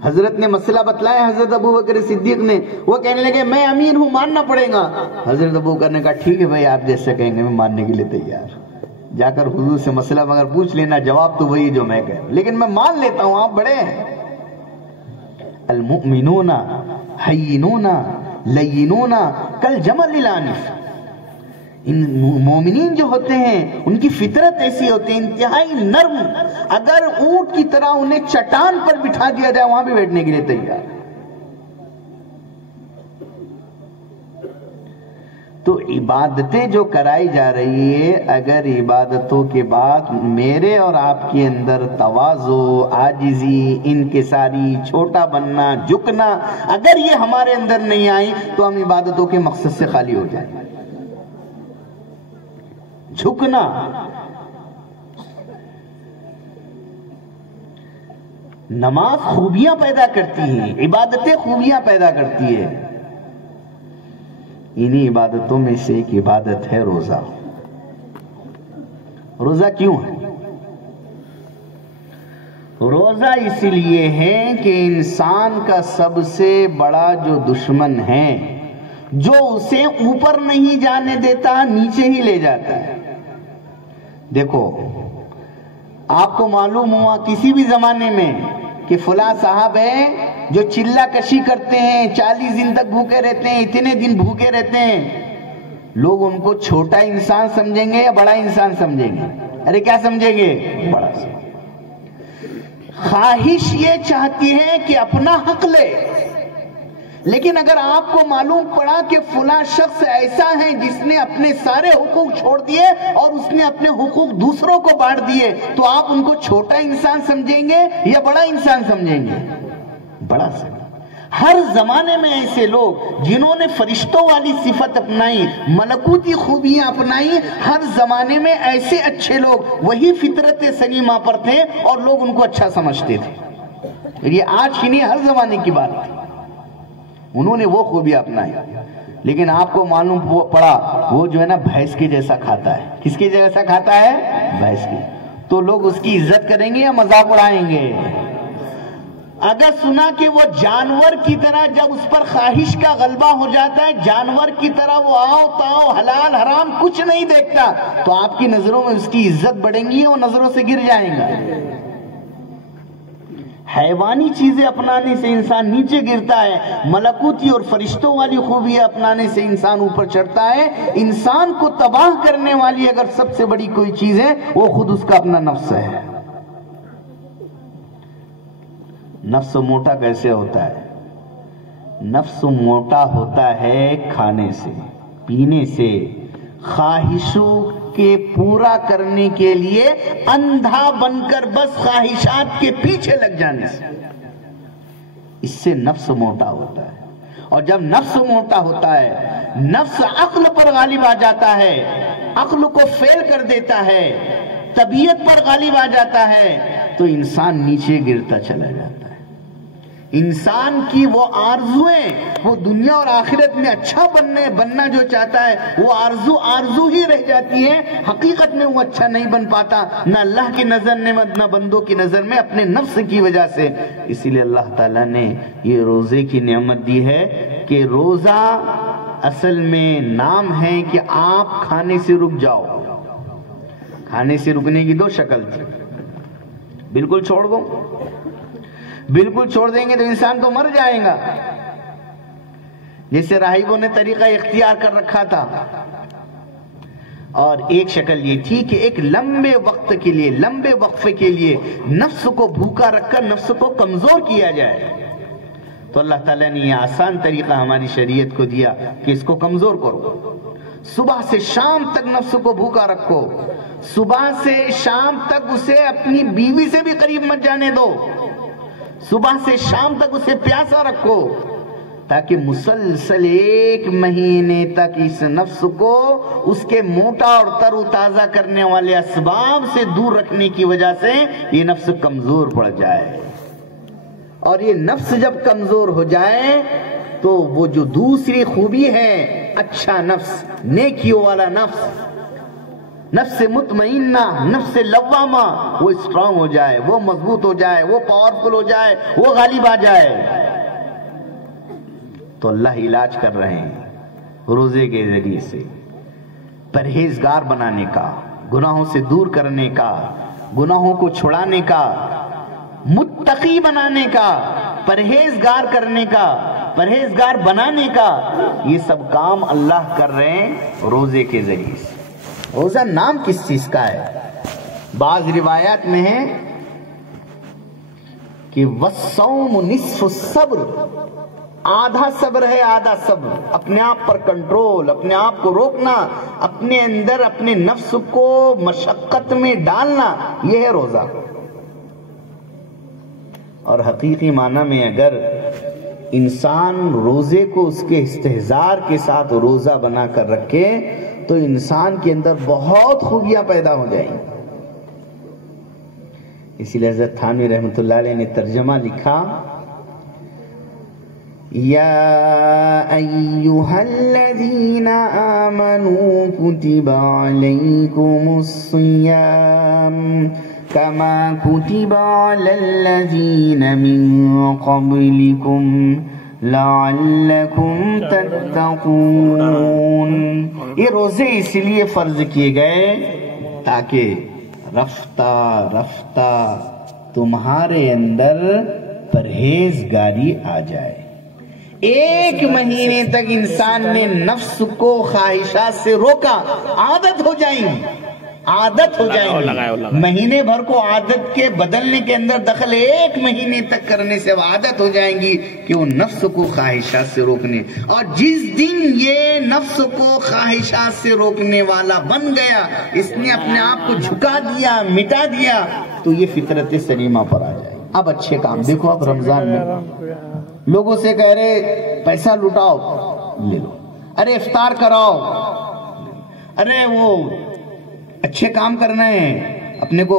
حضرت نے مسئلہ بتلایا حضرت ابوبکر صدیق نے، وہ کہنے لگے میں امیر ہوں، ماننا پڑے گا۔ حضرت ابوبکر نے کہا ٹھیک ہے بھائی، آپ جیسا کہیں گے میں ماننے کے لیے تیار۔ جا کر حضور سے مسئلہ مگر پوچھ لینا، جواب تو وہی جو میں کہہ، لیکن میں مان لیتا ہوں آپ بڑے ہیں۔ المؤمنون حیینون لینون کالجمل العنف، ان مومنین جو ہوتے ہیں ان کی فطرت ایسی ہوتی ہے، انتہائی نرم، اگر اونٹ کی طرح انہیں چٹان پر بٹھا دیا جائے وہاں بھی بیٹھنے کے لیے تیار۔ تو عبادتیں جو کرائی جا رہی ہے، اگر عبادتوں کے بعد میرے اور آپ کے اندر تواضع، عاجزی، انکساری، چھوٹا بننا، جھکنا، اگر یہ ہمارے اندر نہیں آئی تو ہم عبادتوں کے مقصد سے خالی ہو جائیں۔ جھکنا، نماز خوبیاں پیدا کرتی ہیں، عبادتیں خوبیاں پیدا کرتی ہے۔ انہی عبادتوں میں سے ایک عبادت ہے روزہ۔ روزہ کیوں ہے؟ روزہ اس لیے ہے کہ انسان کا سب سے بڑا جو دشمن ہے، جو اسے اوپر نہیں جانے دیتا، نیچے ہی لے جاتا ہے۔ دیکھو، آپ کو معلوم ہوا کسی بھی زمانے میں کہ فلاں صاحب ہے جو چلہ کشی کرتے ہیں، 40 دن تک بھوکے رہتے ہیں، اتنے دن بھوکے رہتے ہیں، لوگ ان کو چھوٹا انسان سمجھیں گے یا بڑا انسان سمجھیں گے؟ ارے کیا سمجھیں گے؟ بڑا سمجھیں۔ خواہش یہ چاہتی ہے کہ اپنا حق لے، لیکن اگر آپ کو معلوم پڑا کہ فلاں شخص ایسا ہے جس نے اپنے سارے حقوق چھوڑ دیے اور اس نے اپنے حقوق دوسروں کو بانٹ دیے، تو آپ ان کو چھوٹا انسان سمجھیں گے یا بڑا انسان سمجھیں گے؟ بڑا سمجھیں۔ ہر زمانے میں ایسے لوگ جنہوں نے فرشتوں والی صفت اپنائی، ملکوتی خوبیاں اپنائی، ہر زمانے میں ایسے اچھے لوگ وہی فطرت سلیمہ پر تھے اور لوگ ان کو اچھا سمجھتے تھے۔ یہ آج کی نہیں، ہر زمانے کی بات تھی، انہوں نے وہ خوبیاں اپنائی۔ لیکن آپ کو معلوم پڑا وہ جو ہے نا بھینس کے جیسا کھاتا ہے۔ کس کے جیسا کھاتا ہے؟ بھینس کے۔ تو لوگ اس کی عزت کریں گے یا مذاق اڑائیں گے؟ اگر سنا کہ وہ جانور کی طرح جب اس پر خواہش کا غلبہ ہو جاتا ہے، جانور کی طرح وہ آؤ تاؤ حلال حرام کچھ نہیں دیکھتا، تو آپ کی نظروں میں اس کی عزت بڑھیں گی، وہ نظروں سے گر جائیں گے۔ حیوانی چیزیں اپنانے سے انسان نیچے گرتا ہے، ملکوتی اور فرشتوں والی خوبیاں اپنانے سے انسان اوپر چڑھتا ہے۔ انسان کو تباہ کرنے والی اگر سب سے بڑی کوئی چیز ہے، وہ خود اس کا اپنا نفس ہے۔ نفس موٹا کیسے ہوتا ہے؟ نفس موٹا ہوتا ہے کھانے سے، پینے سے، خواہشوں کے پورا کرنے کے لیے اندھا بن کر بس خواہشات کے پیچھے لگ جانے سے، اس سے نفس موٹا ہوتا ہے۔ اور جب نفس موٹا ہوتا ہے، نفس عقل پر غالب آ جاتا ہے، عقل کو فیل کر دیتا ہے، طبیعت پر غالب آ جاتا ہے، تو انسان نیچے گرتا چلا جاتا ہے۔ انسان کی وہ آرزویں، وہ دنیا اور آخرت میں اچھا بننا جو چاہتا ہے، وہ آرزو ہی رہ جاتی ہے، حقیقت میں وہ اچھا نہیں بن پاتا، نہ اللہ کی نظر میں نہ بندوں کی نظر میں، اپنے نفس کی وجہ سے۔ اسی لیے اللہ تعالیٰ نے یہ روزے کی نعمت دی ہے کہ روزہ اصل میں نام ہے کہ آپ کھانے سے رک جاؤ۔ کھانے سے رکنے کی دو شکل تھی، بالکل چھوڑ دو، بالکل چھوڑ دیں گے تو انسان تو مر جائے گا، جیسے راہبوں نے طریقہ اختیار کر رکھا تھا۔ اور ایک شکل یہ تھی کہ ایک لمبے وقت کے لیے، لمبے وقفے کے لیے نفس کو بھوکا رکھ کر نفس کو کمزور کیا جائے۔ تو اللہ تعالیٰ نے یہ آسان طریقہ ہماری شریعت کو دیا کہ اس کو کمزور کرو، صبح سے شام تک نفس کو بھوکا رکھو، صبح سے شام تک اسے اپنی بیوی سے بھی قریب مت جانے دو، صبح سے شام تک اسے پیاسا رکھو، تاکہ مسلسل 1 مہینے تک اس نفس کو اس کے موٹا اور تر و تازہ کرنے والے اسباب سے دور رکھنے کی وجہ سے یہ نفس کمزور پڑ جائے۔ اور یہ نفس جب کمزور ہو جائے تو وہ جو دوسری خوبی ہے، اچھا نفس، نیکیوں والا نفس، نفس مطمئنہ، نفس لوامہ، وہ اسٹرانگ ہو جائے، وہ مضبوط ہو جائے، وہ پاورفل ہو جائے، وہ غالب آ جائے۔ تو اللہ علاج کر رہے ہیں روزے کے ذریعے سے، پرہیزگار بنانے کا، گناہوں سے دور کرنے کا، گناہوں کو چھڑانے کا، متقی بنانے کا، پرہیزگار کرنے کا، پرہیزگار بنانے کا، یہ سب کام اللہ کر رہے ہیں روزے کے ذریعے سے۔ روزہ نام کس چیز کا ہے؟ بعض روایات میں ہے کہ وَالصَّوْمُ نِصْفُ الصَّبْرِ، آدھا صبر ہے، آدھا صبر، اپنے آپ پر کنٹرول، اپنے آپ کو روکنا، اپنے اندر اپنے نفس کو مشقت میں ڈالنا، یہ ہے روزہ۔ اور حقیقی معنی میں اگر انسان روزے کو اس کے استحضار کے ساتھ روزہ بنا کر رکھے تو انسان کے اندر بہت خوبیاں پیدا ہو جائیں گی۔ اسی لیے حضرت تھانوی رحمۃ اللہ علیہ نے ترجمہ لکھا، یا ایہا الذین آمنوا کتب علیکم الصیام کما کتب علی الذین من قبلکم لعلکم تتقون۔ یہ روزے اس لیے فرض کیے گئے تاکہ رفتہ رفتہ تمہارے اندر پرہیزگاری آ جائے۔ 1 مہینے تک انسان نے نفس کو خواہشات سے روکا، عادت ہو جائیں گی، عادت ہو جائیں گی، مہینے بھر کو عادت کے بدلنے کے اندر دخل 1 مہینے تک کرنے سے عادت ہو جائیں گی کہ وہ نفس کو خواہشات سے روکنے۔ اور جس دن یہ نفس کو خواہشات سے روکنے والا بن گیا، اس نے اپنے آپ کو جھکا دیا، مٹا دیا، تو یہ فطرت سلیمہ پر آ جائے۔ اب اچھے کام دیکھو، اب رمضان میں لوگوں سے کہہ رہے پیسہ لٹاؤ، لے لو، ارے افطار کراؤ، ارے وہ اچھے کام کرنا ہے، اپنے کو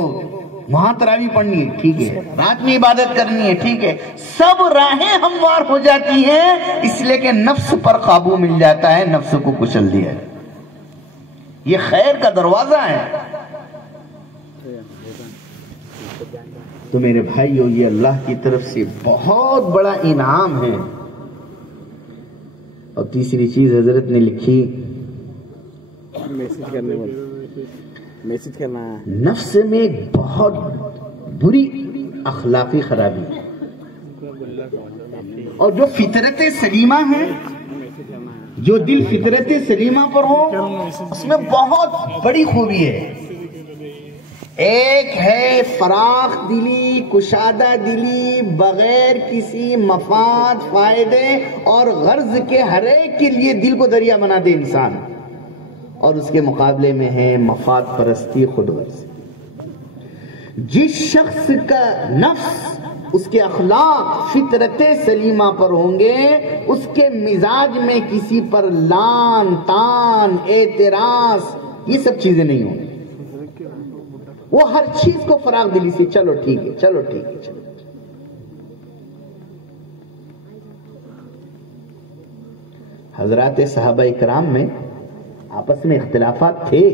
وہاں تراویح پڑھنی ہے، ٹھیک ہے، رات میں عبادت کرنی ہے، ٹھیک ہے، سب راہیں ہموار ہو جاتی ہیں، اس لیے کہ نفس پر قابو مل جاتا ہے، نفس کو کچل دیا ہے۔ یہ خیر کا دروازہ ہے۔ تو میرے بھائیو، یہ اللہ کی طرف سے بہت بڑا انعام ہے۔ اور تیسری چیز حضرت نے لکھی، میسج کرنا، نفس میں ایک بہت بری اخلاقی خرابی، اور جو فطرت سلیمہ ہے، جو دل فطرت سلیمہ پر ہو، اس میں بہت بڑی خوبی ہے۔ ایک ہے فراخ دلی، کشادہ دلی، بغیر کسی مفاد، فائدے اور غرض کے ہر ایک کے لیے دل کو دریا بنا دے انسان، اور اس کے مقابلے میں ہے مفاد پرستی، خود غرض۔ جس شخص کا نفس، اس کے اخلاق فطرت سلیمہ پر ہوں گے، اس کے مزاج میں کسی پر لان تان، اعتراض، یہ سب چیزیں نہیں ہوں گی۔ وہ ہر چیز کو فراغ دلی سے چلو ٹھیک ہے، چلو ٹھیک ہے، چلو۔ حضرات صحابہ اکرام میں آپس میں اختلافات تھے،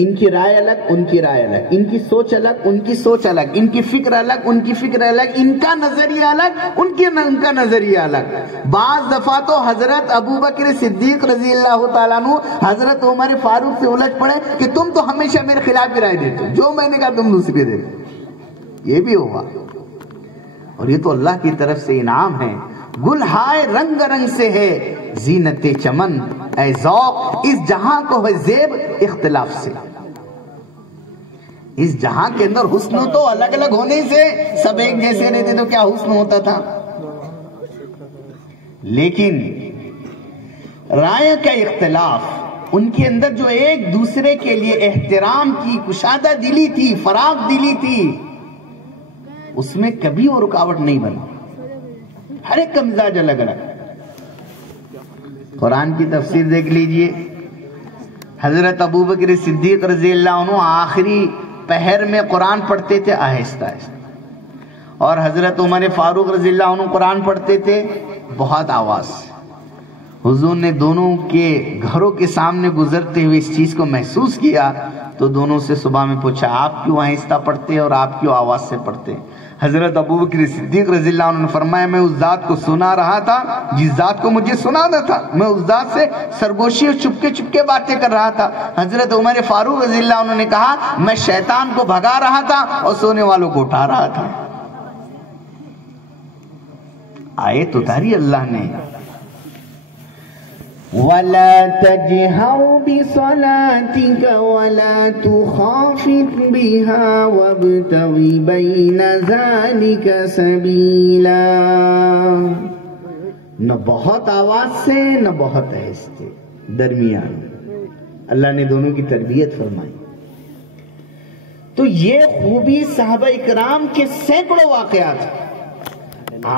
ان کی رائے الگ، ان کی رائے الگ، ان کی سوچ الگ، ان کی سوچ الگ، ان کی فکر الگ، ان کی فکر الگ، ان کا نظریہ الگ، ان کا نظریہ الگ۔ بعض دفعہ تو حضرت ابوبکر صدیق رضی اللہ تعالیٰ عنہ حضرت عمر فاروق سے الجھ پڑے کہ تم تو ہمیشہ میرے خلاف ہی رائے دیتے ہو، جو میں نے کہا تم دوسری دیتے۔ یہ بھی ہوا، اور یہ تو اللہ کی طرف سے انعام ہے۔ گل ہائے رنگ رنگ سے ہے زینت چمن، اے ذوق اس جہاں کو ہے زیب اختلاف سے۔ اس جہاں کے اندر حسن تو الگ الگ ہونے سے سب ایک جیسے رہتے تو کیا حسن ہوتا تھا، لیکن رائے کا اختلاف، ان کے اندر جو ایک دوسرے کے لیے احترام کی کشادہ دلی تھی، فراغ دلی تھی، اس میں کبھی وہ رکاوٹ نہیں بنی۔ ہر ایک کا مزاج الگ الگ۔ قرآن کی تفسیر دیکھ لیجئے، حضرت ابوبکر صدیق رضی اللہ عنہ آخری پہر میں قرآن پڑھتے تھے آہستہ آہستہ، اور حضرت عمر فاروق رضی اللہ عنہ قرآن پڑھتے تھے بہت آواز۔ حضور نے دونوں کے گھروں کے سامنے گزرتے ہوئے اس چیز کو محسوس کیا، تو دونوں سے صبح میں پوچھا آپ کیوں آہستہ پڑھتے اور آپ کیوں آواز سے پڑھتے؟ حضرت ابوبکر صدیق رضی اللہ عنہ نے فرمایا میں اس ذات کو سنا رہا تھا جس ذات کو مجھے سنانا تھا، میں اس ذات سے سرگوشی اور چپکے چپکے باتیں کر رہا تھا۔ حضرت عمر فاروق رضی اللہ عنہ نے کہا میں شیطان کو بھگا رہا تھا اور سونے والوں کو اٹھا رہا تھا۔ آیت اتاری اللہ نے، وَلَا تَجْهَرْ بِصَلَاتِكَ وَلَا تُخَافِتْ بِهَا وَابْتَغِ بَيْنَ ذَلِكَ سَبِيلًا۔ نہ بہت آواز سے نہ بہت آہستہ، درمیان۔ اللہ نے دونوں کی تربیت فرمائی۔ تو یہ خوبی صحابہ اکرام کے سینکڑوں واقعات۔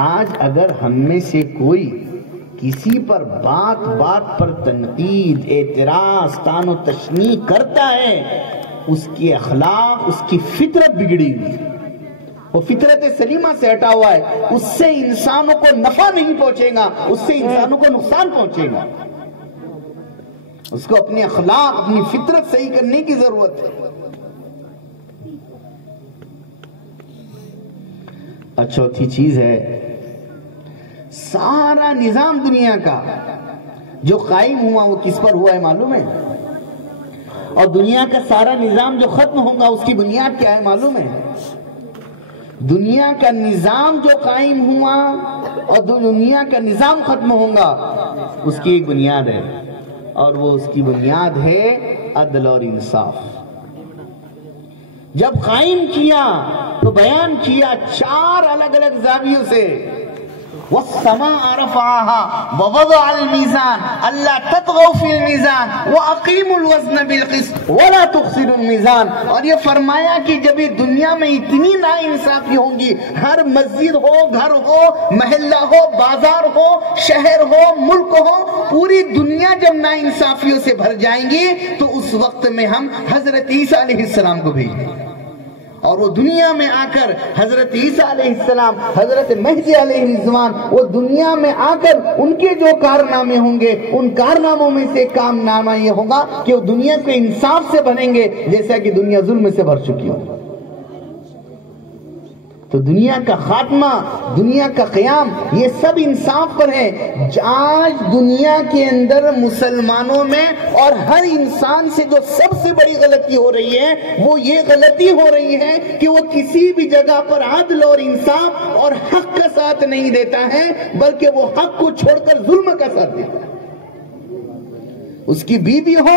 آج اگر ہم میں سے کوئی کسی پر بات بات پر تنقید، اعتراض، طعن و تشنیع کرتا ہے، اس کی اخلاق، اس کی فطرت بگڑی ہوئی، وہ فطرت سلیمہ سے ہٹا ہوا ہے، اس سے انسانوں کو نفع نہیں پہنچے گا، اس سے انسانوں کو نقصان پہنچے گا۔ اس کو اپنے اخلاق، اپنی فطرت صحیح کرنے کی ضرورت ہے۔ اور چوتھی چیز ہے، سارا نظام دنیا کا جو قائم ہوا وہ کس پر ہوا ہے معلوم ہے؟ اور دنیا کا سارا نظام جو ختم ہوگا اس کی بنیاد کیا ہے معلوم ہے؟ دنیا کا نظام جو قائم ہوا اور دنیا کا نظام ختم ہوگا اس کی ایک بنیاد ہے، اور وہ اس کی بنیاد ہے عدل اور انصاف۔ جب قائم کیا تو بیان کیا چار الگ الگ زاویوں سے، وَالسَّمَاءَ رَفَعَهَا وَوَضَعَ الْمِيزَانَ أَلَّا تَطْغَوْا فِي الْمِيزَانِ وَأَقِيمُوا الْوَزْنَ بِالْقِسْطِ وَلَا تُخْسِرُوا الْمِيزَانَ۔ اور یہ فرمایا کہ جب یہ دنیا میں اتنی ناانصافی ہوں گی، ہر مسجد ہو، گھر ہو، محلہ ہو، بازار ہو، شہر ہو، ملک ہو، پوری دنیا جب ناانصافیوں سے بھر جائیں گی تو اس وقت میں ہم حضرت عیسیٰ علیہ السلام کو بھیجیں گے، اور وہ دنیا میں آ کر حضرت عیسیٰ علیہ السلام، حضرت مہدی علیہ السلام، وہ دنیا میں آ کر ان کے جو کارنامے ہوں گے ان کارناموں میں سے کام نامہ یہ ہوگا کہ وہ دنیا کو انصاف سے بنیں گے جیسا کہ دنیا ظلم سے بھر چکی ہو۔ تو دنیا کا خاتمہ، دنیا کا قیام، یہ سب انصاف پر ہے۔ آج دنیا کے اندر مسلمانوں میں اور ہر انسان سے جو سب سے بڑی غلطی ہو رہی ہے وہ یہ غلطی ہو رہی ہے کہ وہ کسی بھی جگہ پر عدل اور انصاف اور حق کا ساتھ نہیں دیتا ہے، بلکہ وہ حق کو چھوڑ کر ظلم کا ساتھ دیتا ہے۔ اس کی بیوی ہو،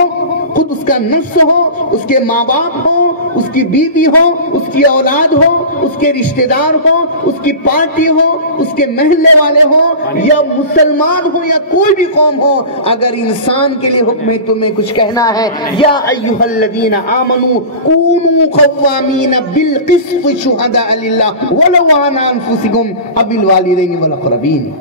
خود اس کا نفس ہو، اس کے ماں باپ ہو، اس کی بیوی ہو، اس کی اولاد ہو، اس کے رشتہ دار ہو، اس کی پارٹی ہو، اس کے محلے والے ہو، یا مسلمان ہو یا کوئی بھی قوم ہو، اگر انسان کے لیے حکم ہے تمہیں کچھ کہنا ہے، یا ایھا الذین آمنوا کونوا قوامین بالقسط شہداء للہ ولو علی انفسکم وبالوالدین والاقربین۔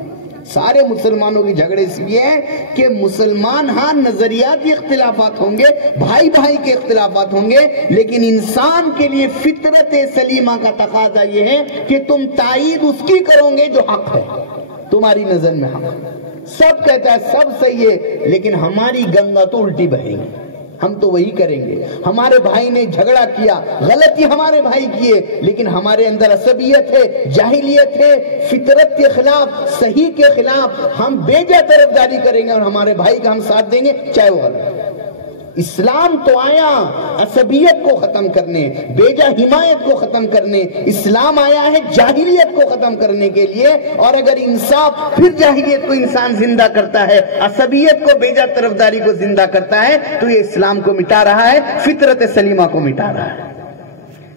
سارے مسلمانوں کی جھگڑے اس لیے ہے کہ مسلمان ہاں نظریاتی اختلافات ہوں گے، بھائی بھائی کے اختلافات ہوں گے، لیکن انسان کے لیے فطرت سلیمہ کا تقاضا یہ ہے کہ تم تائید اس کی کرو گے جو حق ہے، تمہاری نظر میں حق ہے۔ سب کہتا ہے سب صحیح ہے، لیکن ہماری گنگا تو الٹی بہے گی، ہم تو وہی کریں گے۔ ہمارے بھائی نے جھگڑا کیا، غلطی ہمارے بھائی کی ہے، لیکن ہمارے اندر عصبیت ہے، جاہلیت ہے، فطرت کے خلاف، صحیح کے خلاف ہم بیجا طرفداری کریں گے اور ہمارے بھائی کا ہم ساتھ دیں گے چاہے وہ غلط ہے۔ اسلام تو آیا عصبیت کو ختم کرنے، بیجا حمایت کو ختم کرنے، اسلام آیا ہے جاہلیت کو ختم کرنے کے لیے، اور اگر انصاف پھر جاہلیت کو انسان زندہ کرتا ہے، عصبیت کو بیجا طرفداری کو زندہ کرتا ہے، تو یہ اسلام کو مٹا رہا ہے، فطرت سلیمہ کو مٹا رہا ہے۔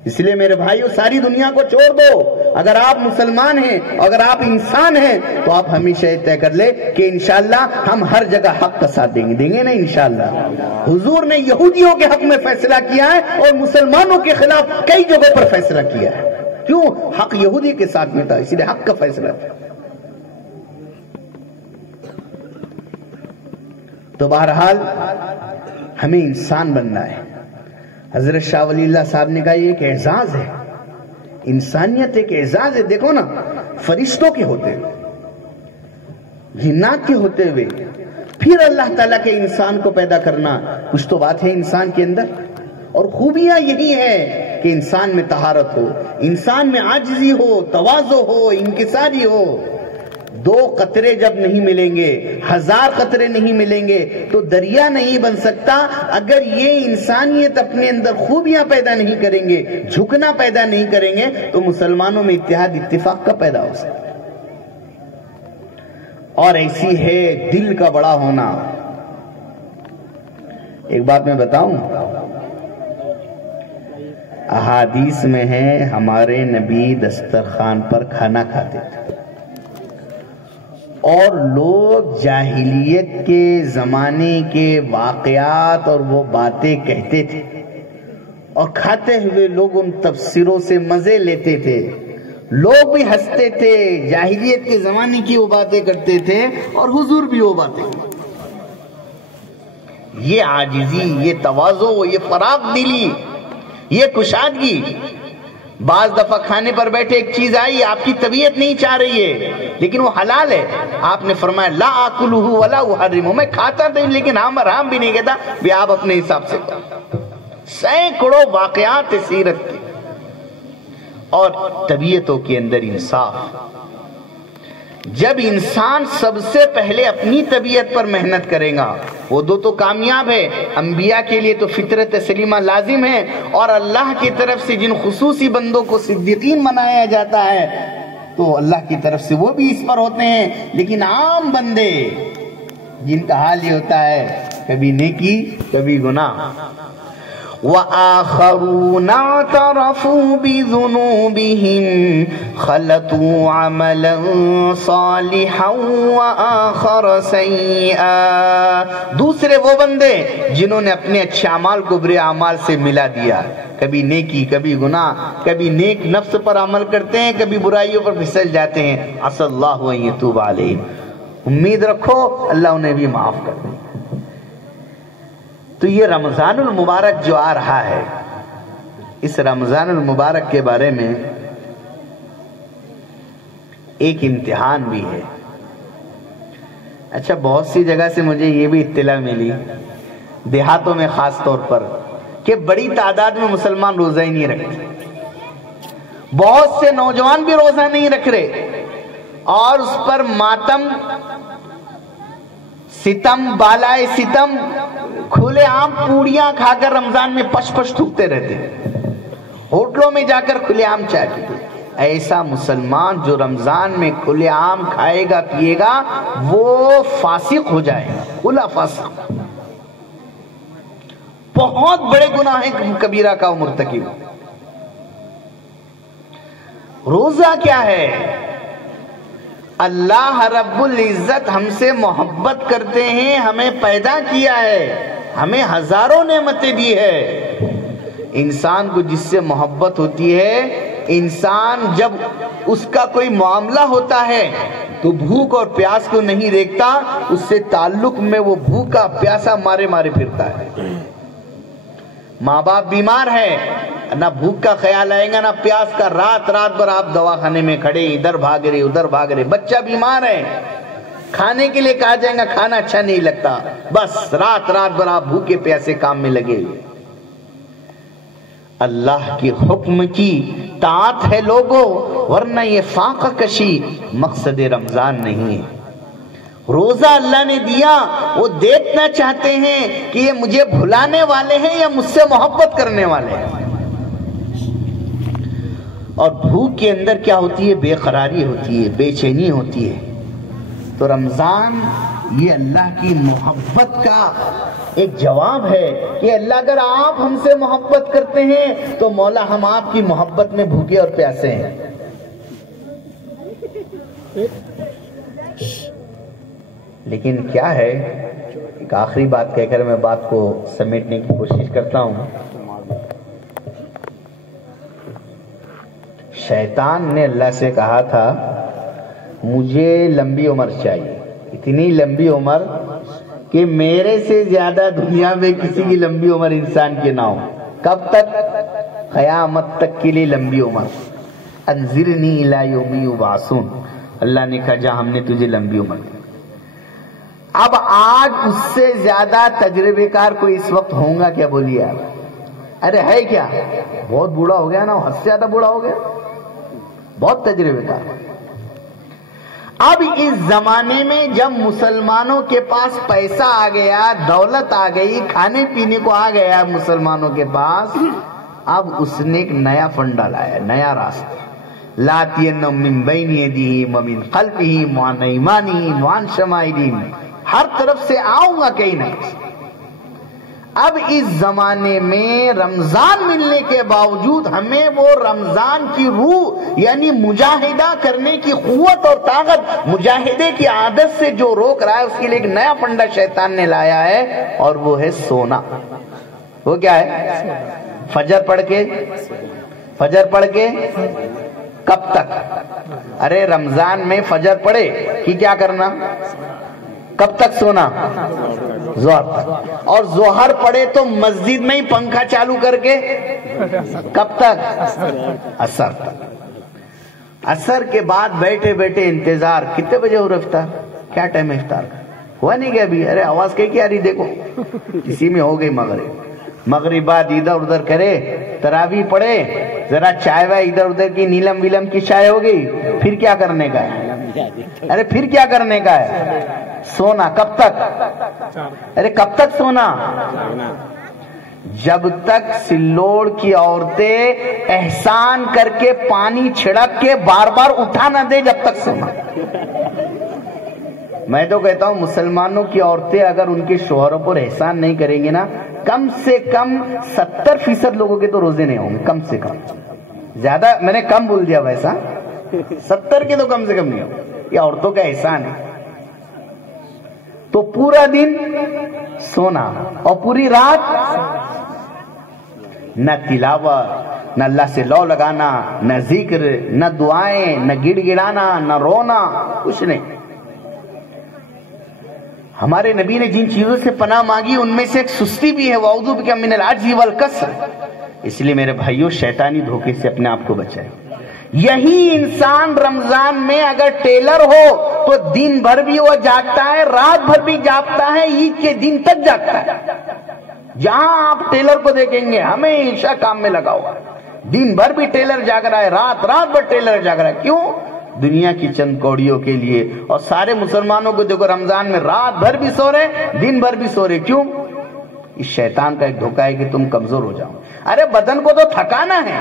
اس لیے میرے بھائیو ساری دنیا کو چھوڑ دو، اگر آپ مسلمان ہیں، اگر آپ انسان ہیں، تو آپ ہمیشہ یہ طے کر لے کہ انشاءاللہ ہم ہر جگہ حق کا ساتھ دیں گے نا انشاءاللہ۔ حضور نے یہودیوں کے حق میں فیصلہ کیا ہے اور مسلمانوں کے خلاف کئی جگہوں پر فیصلہ کیا ہے۔ کیوں؟ حق یہودی کے ساتھ میں تھا، اس لیے حق کا فیصلہ تھا۔ تو بہرحال ہمیں انسان بننا ہے۔ حضرت شاہ ولی اللہ صاحب نے کہا یہ ایک اعزاز ہے، انسانیت ایک اعزاز ہے۔ دیکھو نا، فرشتوں کے ہوتے ہوئے، جنات کے ہوتے ہوئے، پھر اللہ تعالیٰ کے انسان کو پیدا کرنا، کچھ تو بات ہے انسان کے اندر، اور خوبیاں یہی ہے کہ انسان میں طہارت ہو، انسان میں عاجزی ہو، تواضع ہو، انکساری ہو۔ دو قطرے جب نہیں ملیں گے، 1000 قطرے نہیں ملیں گے تو دریا نہیں بن سکتا۔ اگر یہ انسانیت اپنے اندر خوبیاں پیدا نہیں کریں گے، جھکنا پیدا نہیں کریں گے، تو مسلمانوں میں اتحاد اتفاق کا پیدا ہو سکتا۔ اور ایسی ہے دل کا بڑا ہونا۔ ایک بات میں بتاؤں، احادیث میں ہے ہمارے نبی دسترخوان پر کھانا کھاتے تھے، اور لوگ جاہلیت کے زمانے کے واقعات اور وہ باتیں کہتے تھے، اور کھاتے ہوئے لوگ ان تفسیروں سے مزے لیتے تھے، لوگ بھی ہنستے تھے، جاہلیت کے زمانے کی وہ باتیں کرتے تھے اور حضور بھی وہ باتیں کرتے تھے۔ یہ عاجزی، یہ تواضع، یہ فراخ دلی، یہ کشادگی۔ بعض دفعہ کھانے پر بیٹھے ایک چیز آئی، آپ کی طبیعت نہیں چاہ رہی ہے لیکن وہ حلال ہے، آپ نے فرمایا لا آکلہ ولا احرمہ، میں کھاتا تھا لیکن حرام بھی نہیں کہتا، بھی آپ اپنے حساب سے کرو۔ سینکڑوں واقعات سیرت کے اور طبیعتوں کے اندر انصاف۔ جب انسان سب سے پہلے اپنی طبیعت پر محنت کرے گا، وہ دو تو کامیاب ہے۔ انبیاء کے لیے تو فطرت سلیمہ لازم ہے، اور اللہ کی طرف سے جن خصوصی بندوں کو صدیقین بنایا جاتا ہے تو اللہ کی طرف سے وہ بھی اس پر ہوتے ہیں۔ لیکن عام بندے جن کا حال یہ ہوتا ہے، کبھی نیکی کبھی گناہ۔ وَآخَرُونَ اعْتَرَفُوا بِذُنُوبِهِمْ خَلَطُوا عَمَلًا صَالِحًا وَآخَرَ سَيِّئًا، دوسرے وہ بندے جنہوں نے اپنے اچھے اعمال کو برے اعمال سے ملا دیا، کبھی نیکی کبھی گناہ، کبھی نیک نفس پر عمل کرتے ہیں، کبھی برائیوں پر پھسل جاتے ہیں۔ عسى اللَّهُ أَن يَتُوبَ عَلَيْهِمْ، امید رکھو اللہ انہیں بھی معاف کر دے۔ تو یہ رمضان المبارک جو آ رہا ہے، اس رمضان المبارک کے بارے میں ایک امتحان بھی ہے۔ اچھا، بہت سی جگہ سے مجھے یہ بھی اطلاع ملی، دیہاتوں میں خاص طور پر، کہ بڑی تعداد میں مسلمان روزہ ہی نہیں رکھتے، بہت سے نوجوان بھی روزہ نہیں رکھ رہے، اور اس پر ماتم، ستم بالائے ستم، کھلے عام پوڑیاں کھا کر رمضان میں پش پش تھوکتے رہتے، ہوٹلوں میں جا کر کھلے عام چائے پیتے۔ ایسا مسلمان جو رمضان میں کھلے عام کھائے گا پیے گا، وہ فاسق ہو جائے گا، کھلا فاسق۔ بہت بڑے گناہ کبیرہ کا مرتکب. روزہ کیا ہے؟ اللہ رب العزت ہم سے محبت کرتے ہیں، ہمیں پیدا کیا ہے، ہمیں ہزاروں نعمتیں دی ہے. انسان کو جس سے محبت ہوتی ہے، انسان جب اس کا کوئی معاملہ ہوتا ہے تو بھوک اور پیاس کو نہیں دیکھتا، اس سے تعلق میں وہ بھوکا پیاسا مارے مارے پھرتا ہے. ماں باپ بیمار ہے، نہ بھوک کا خیال آئے گا نہ پیاس کا. رات رات بھر آپ دواخانے میں کھڑے، ادھر بھاگ رہے ادھر بھاگ رہے. بچہ بیمار ہے، کھانے کے لیے کہا جائے گا، کھانا اچھا نہیں لگتا، بس رات رات بھر آپ بھوکے پیاسے کام میں لگے. اللہ کے حکم کی طاعت ہے لوگوں، ورنہ یہ فاقہ کشی مقصد رمضان نہیں ہے. روزہ اللہ نے دیا، وہ دیکھنا چاہتے ہیں کہ یہ مجھے بھلانے والے ہیں یا مجھ سے محبت کرنے والے ہیں. اور بھوک کے اندر کیا ہوتی ہے؟ بے قراری ہوتی ہے، بے چینی ہوتی ہے. تو رمضان یہ اللہ کی محبت کا ایک جواب ہے کہ اللہ اگر آپ ہم سے محبت کرتے ہیں تو مولا ہم آپ کی محبت میں بھوکے اور پیاسے ہیں. لیکن کیا ہے، ایک آخری بات کہہ کر میں بات کو سمیٹنے کی کوشش کرتا ہوں. شیطان نے اللہ سے کہا تھا مجھے لمبی عمر چاہیے، اتنی لمبی عمر کہ میرے سے زیادہ دنیا میں کسی کی لمبی عمر انسان کی نہ ہو. کب تک؟ قیامت تک کے لیے لمبی عمر. انذرنی الی یوم یبعثون. اللہ نے کہا جا ہم نے تجھے لمبی عمر دی. اب آج اس سے زیادہ تجربے کار کوئی اس وقت ہوگا کیا؟ بولیے آپ. ارے ہے کیا؟ بہت بوڑھا ہو گیا نا، حد سے زیادہ بوڑھا ہو گیا، بہت تجربے کار. اب اس زمانے میں جب مسلمانوں کے پاس پیسہ آ گیا، دولت آ گئی، کھانے پینے کو آ گیا مسلمانوں کے پاس، اب اس نے ایک نیا فنڈا لایا، نیا راستہ. لَآتِيَنَّهُم مِّن بَيْنِ يَدَيْهِ وَمِن خَلْفِهِ وَعَنْ أَيْمَانِهِمْ وَعَنْ شَمَائِلِهِمْ. ہر طرف سے آؤں گا کہیں نہ. اب اس زمانے میں رمضان ملنے کے باوجود ہمیں وہ رمضان کی روح یعنی مجاہدہ کرنے کی قوت اور طاقت، مجاہدے کی عادت سے جو روک رہا ہے، اس کے لیے ایک نیا فنڈا شیطان نے لایا ہے، اور وہ ہے سونا. وہ کیا ہے؟ فجر پڑھ کے کب تک؟ ارے رمضان میں فجر پڑھے کہ کیا کرنا؟ کب تک سونا؟ ظہر تک. اور ظہر پڑے تو مسجد میں ہی پنکھا چالو کر کے کب تک؟ عصر تک. عصر کے بعد بیٹھے بیٹھے انتظار، کتنے بجے ہو رہا افطار؟ کیا ٹائم ہے افطار کا؟ ہوا نہیں کیا ابھی؟ ارے آواز کیا آ رہی دیکھو، کسی میں ہو گئی مغربات ادھر ادھر کرے، تراویح پڑھے، ذرا چائے وائے ادھر ادھر کی نیلم ویلم کی چائے ہو گئی، پھر کیا کرنے کا ہے؟ ارے پھر کیا کرنے کا ہے؟ سونا. کب تک؟ ارے کب تک سونا؟ جب تک سلوڑ کی عورتیں احسان کر کے پانی چھڑک کے بار بار اٹھا نہ دے، جب تک سونا. میں تو کہتا ہوں مسلمانوں کی عورتیں اگر ان کے شوہروں پر احسان نہیں کریں گے نا، کم سے کم 70% لوگوں کے تو روزے نہیں ہوں گے، کم سے کم. زیادہ میں نے کم بول دیا ویسا، 70 کے تو کم سے کم نہیں ہوں. یہ عورتوں کا احسان ہے. تو پورا دن سونا اور پوری رات نہ تلاوت، نہ اللہ سے لو لگانا، نہ ذکر، نہ دعائیں، نہ گڑ گڑانا، نہ رونا، کچھ نہیں. ہمارے نبی نے جن چیزوں سے پناہ مانگی ان میں سے ایک سستی بھی ہے، وَأَعُوذُ بِكَ مِنَ الْعَجْزِ وَالْكَسَلِ. اس لیے میرے بھائیوں شیطانی دھوکے سے اپنے آپ کو بچائیں. یہی انسان رمضان میں اگر ٹیلر ہو تو دن بھر بھی وہ جاگتا ہے، رات بھر بھی جاگتا ہے، عید کے دن تک جاگتا ہے. جہاں آپ ٹیلر کو دیکھیں گے ہمیشہ کام میں لگا ہوا، دن بھر بھی ٹیلر جاگ رہا ہے، رات بھر ٹیلر جاگ رہا ہے. کیوں؟ دنیا کی چند کوڑیوں کے لیے. اور سارے مسلمانوں کو دیکھو رمضان میں رات بھر بھی سو رہے، دن بھر بھی سو رہے. کیوں؟ اس شیطان کا ایک دھوکہ ہے کہ تم کمزور ہو جاؤ. ارے بدن کو تو تھکانا ہے،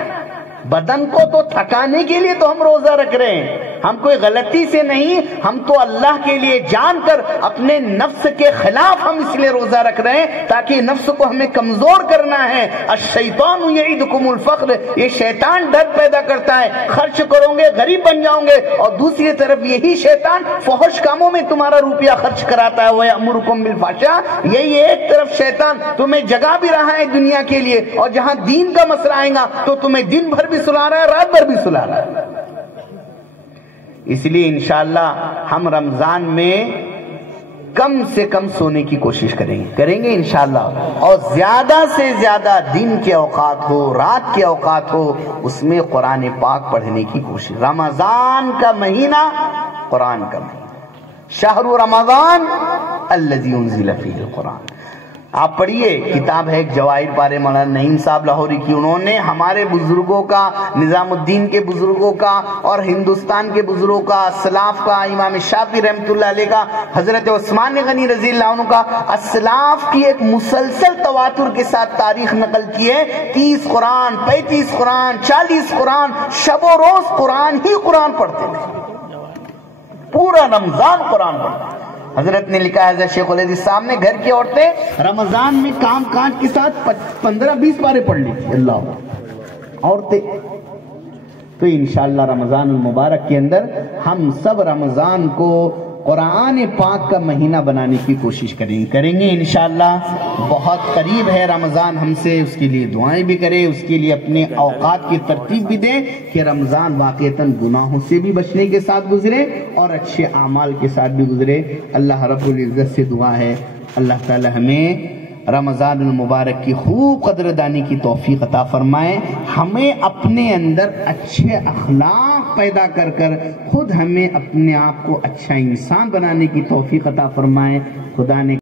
بدن کو تو تھکانے کے لیے تو ہم روزہ رکھ رہے ہیں، ہم کوئی غلطی سے نہیں، ہم تو اللہ کے لیے جان کر اپنے نفس کے خلاف ہم اس لیے روزہ رکھ رہے ہیں تاکہ نفس کو ہمیں کمزور کرنا ہے۔ الشیطان یعدکم الفقر، یہ شیطان ڈر پیدا کرتا ہے، خرچ کرو گے غریب بن جاؤ گے، اور دوسری طرف یہی شیطان فحش کاموں میں تمہارا روپیہ خرچ کراتا ہے، وَيَأْمُرُكُم بِالْفَحْشَاءِ، یہی ایک طرف شیطان تمہیں جگا بھی رہا ہے دنیا کے لیے، اور جہاں دین کا مسئلہ آئے گا تو تمہیں دن بھر بھی سلا رہا ہے، رات بھر بھی سلا رہا ہے۔ اس لیے انشاءاللہ ہم رمضان میں کم سے کم سونے کی کوشش کریں گے انشاءاللہ، اور زیادہ سے زیادہ دن کے اوقات ہو، رات کے اوقات ہو، اس میں قرآن پاک پڑھنے کی کوشش۔ رمضان کا مہینہ قرآن کا مہینہ، شہر رمضان الذی انزل فیہ القرآن۔ آپ پڑھیے، کتاب ہے ایک جواہر پارے مولانا نعیم صاحب لاہوری کی، انہوں نے ہمارے بزرگوں کا، نظام الدین کے بزرگوں کا اور ہندوستان کے بزرگوں کا، اسلاف کا، امام شافعی رحمۃ اللہ علیہ کا، حضرت عثمان غنی رضی اللہ عنہ کا، اسلاف کی ایک مسلسل تواتر کے ساتھ تاریخ نقل کی ہے۔ 30 قرآن، 35 قرآن، 40 قرآن، شب و روز قرآن ہی قرآن پڑھتے تھے، پورا رمضان قرآن پڑھتے تھے۔ حضرت نے لکھا ہے، حضرت شیخ الحدیث صاحب نے، گھر کی عورتیں رمضان میں کام کاج کے ساتھ 15-20 پارے پڑھ لی تھی، اللہ عورتیں۔ تو انشاءاللہ رمضان المبارک کے اندر ہم سب رمضان کو قرآن پاک کا مہینہ بنانے کی کوشش کریں گے انشاءاللہ۔ بہت قریب ہے رمضان ہم سے، اس کے لیے دعائیں بھی کریں، اس کے لیے اپنے اوقات کی ترتیب بھی دیں کہ رمضان واقعتاً گناہوں سے بھی بچنے کے ساتھ گزرے اور اچھے اعمال کے ساتھ بھی گزرے۔ اللہ رب العزت سے دعا ہے اللہ تعالی ہمیں رمضان المبارک کی خوب قدر دانی کی توفیق عطا فرمائے، ہمیں اپنے اندر اچھے اخلاق پیدا کر خود ہمیں اپنے آپ کو اچھا انسان بنانے کی توفیق عطا فرمائے۔ خدا نے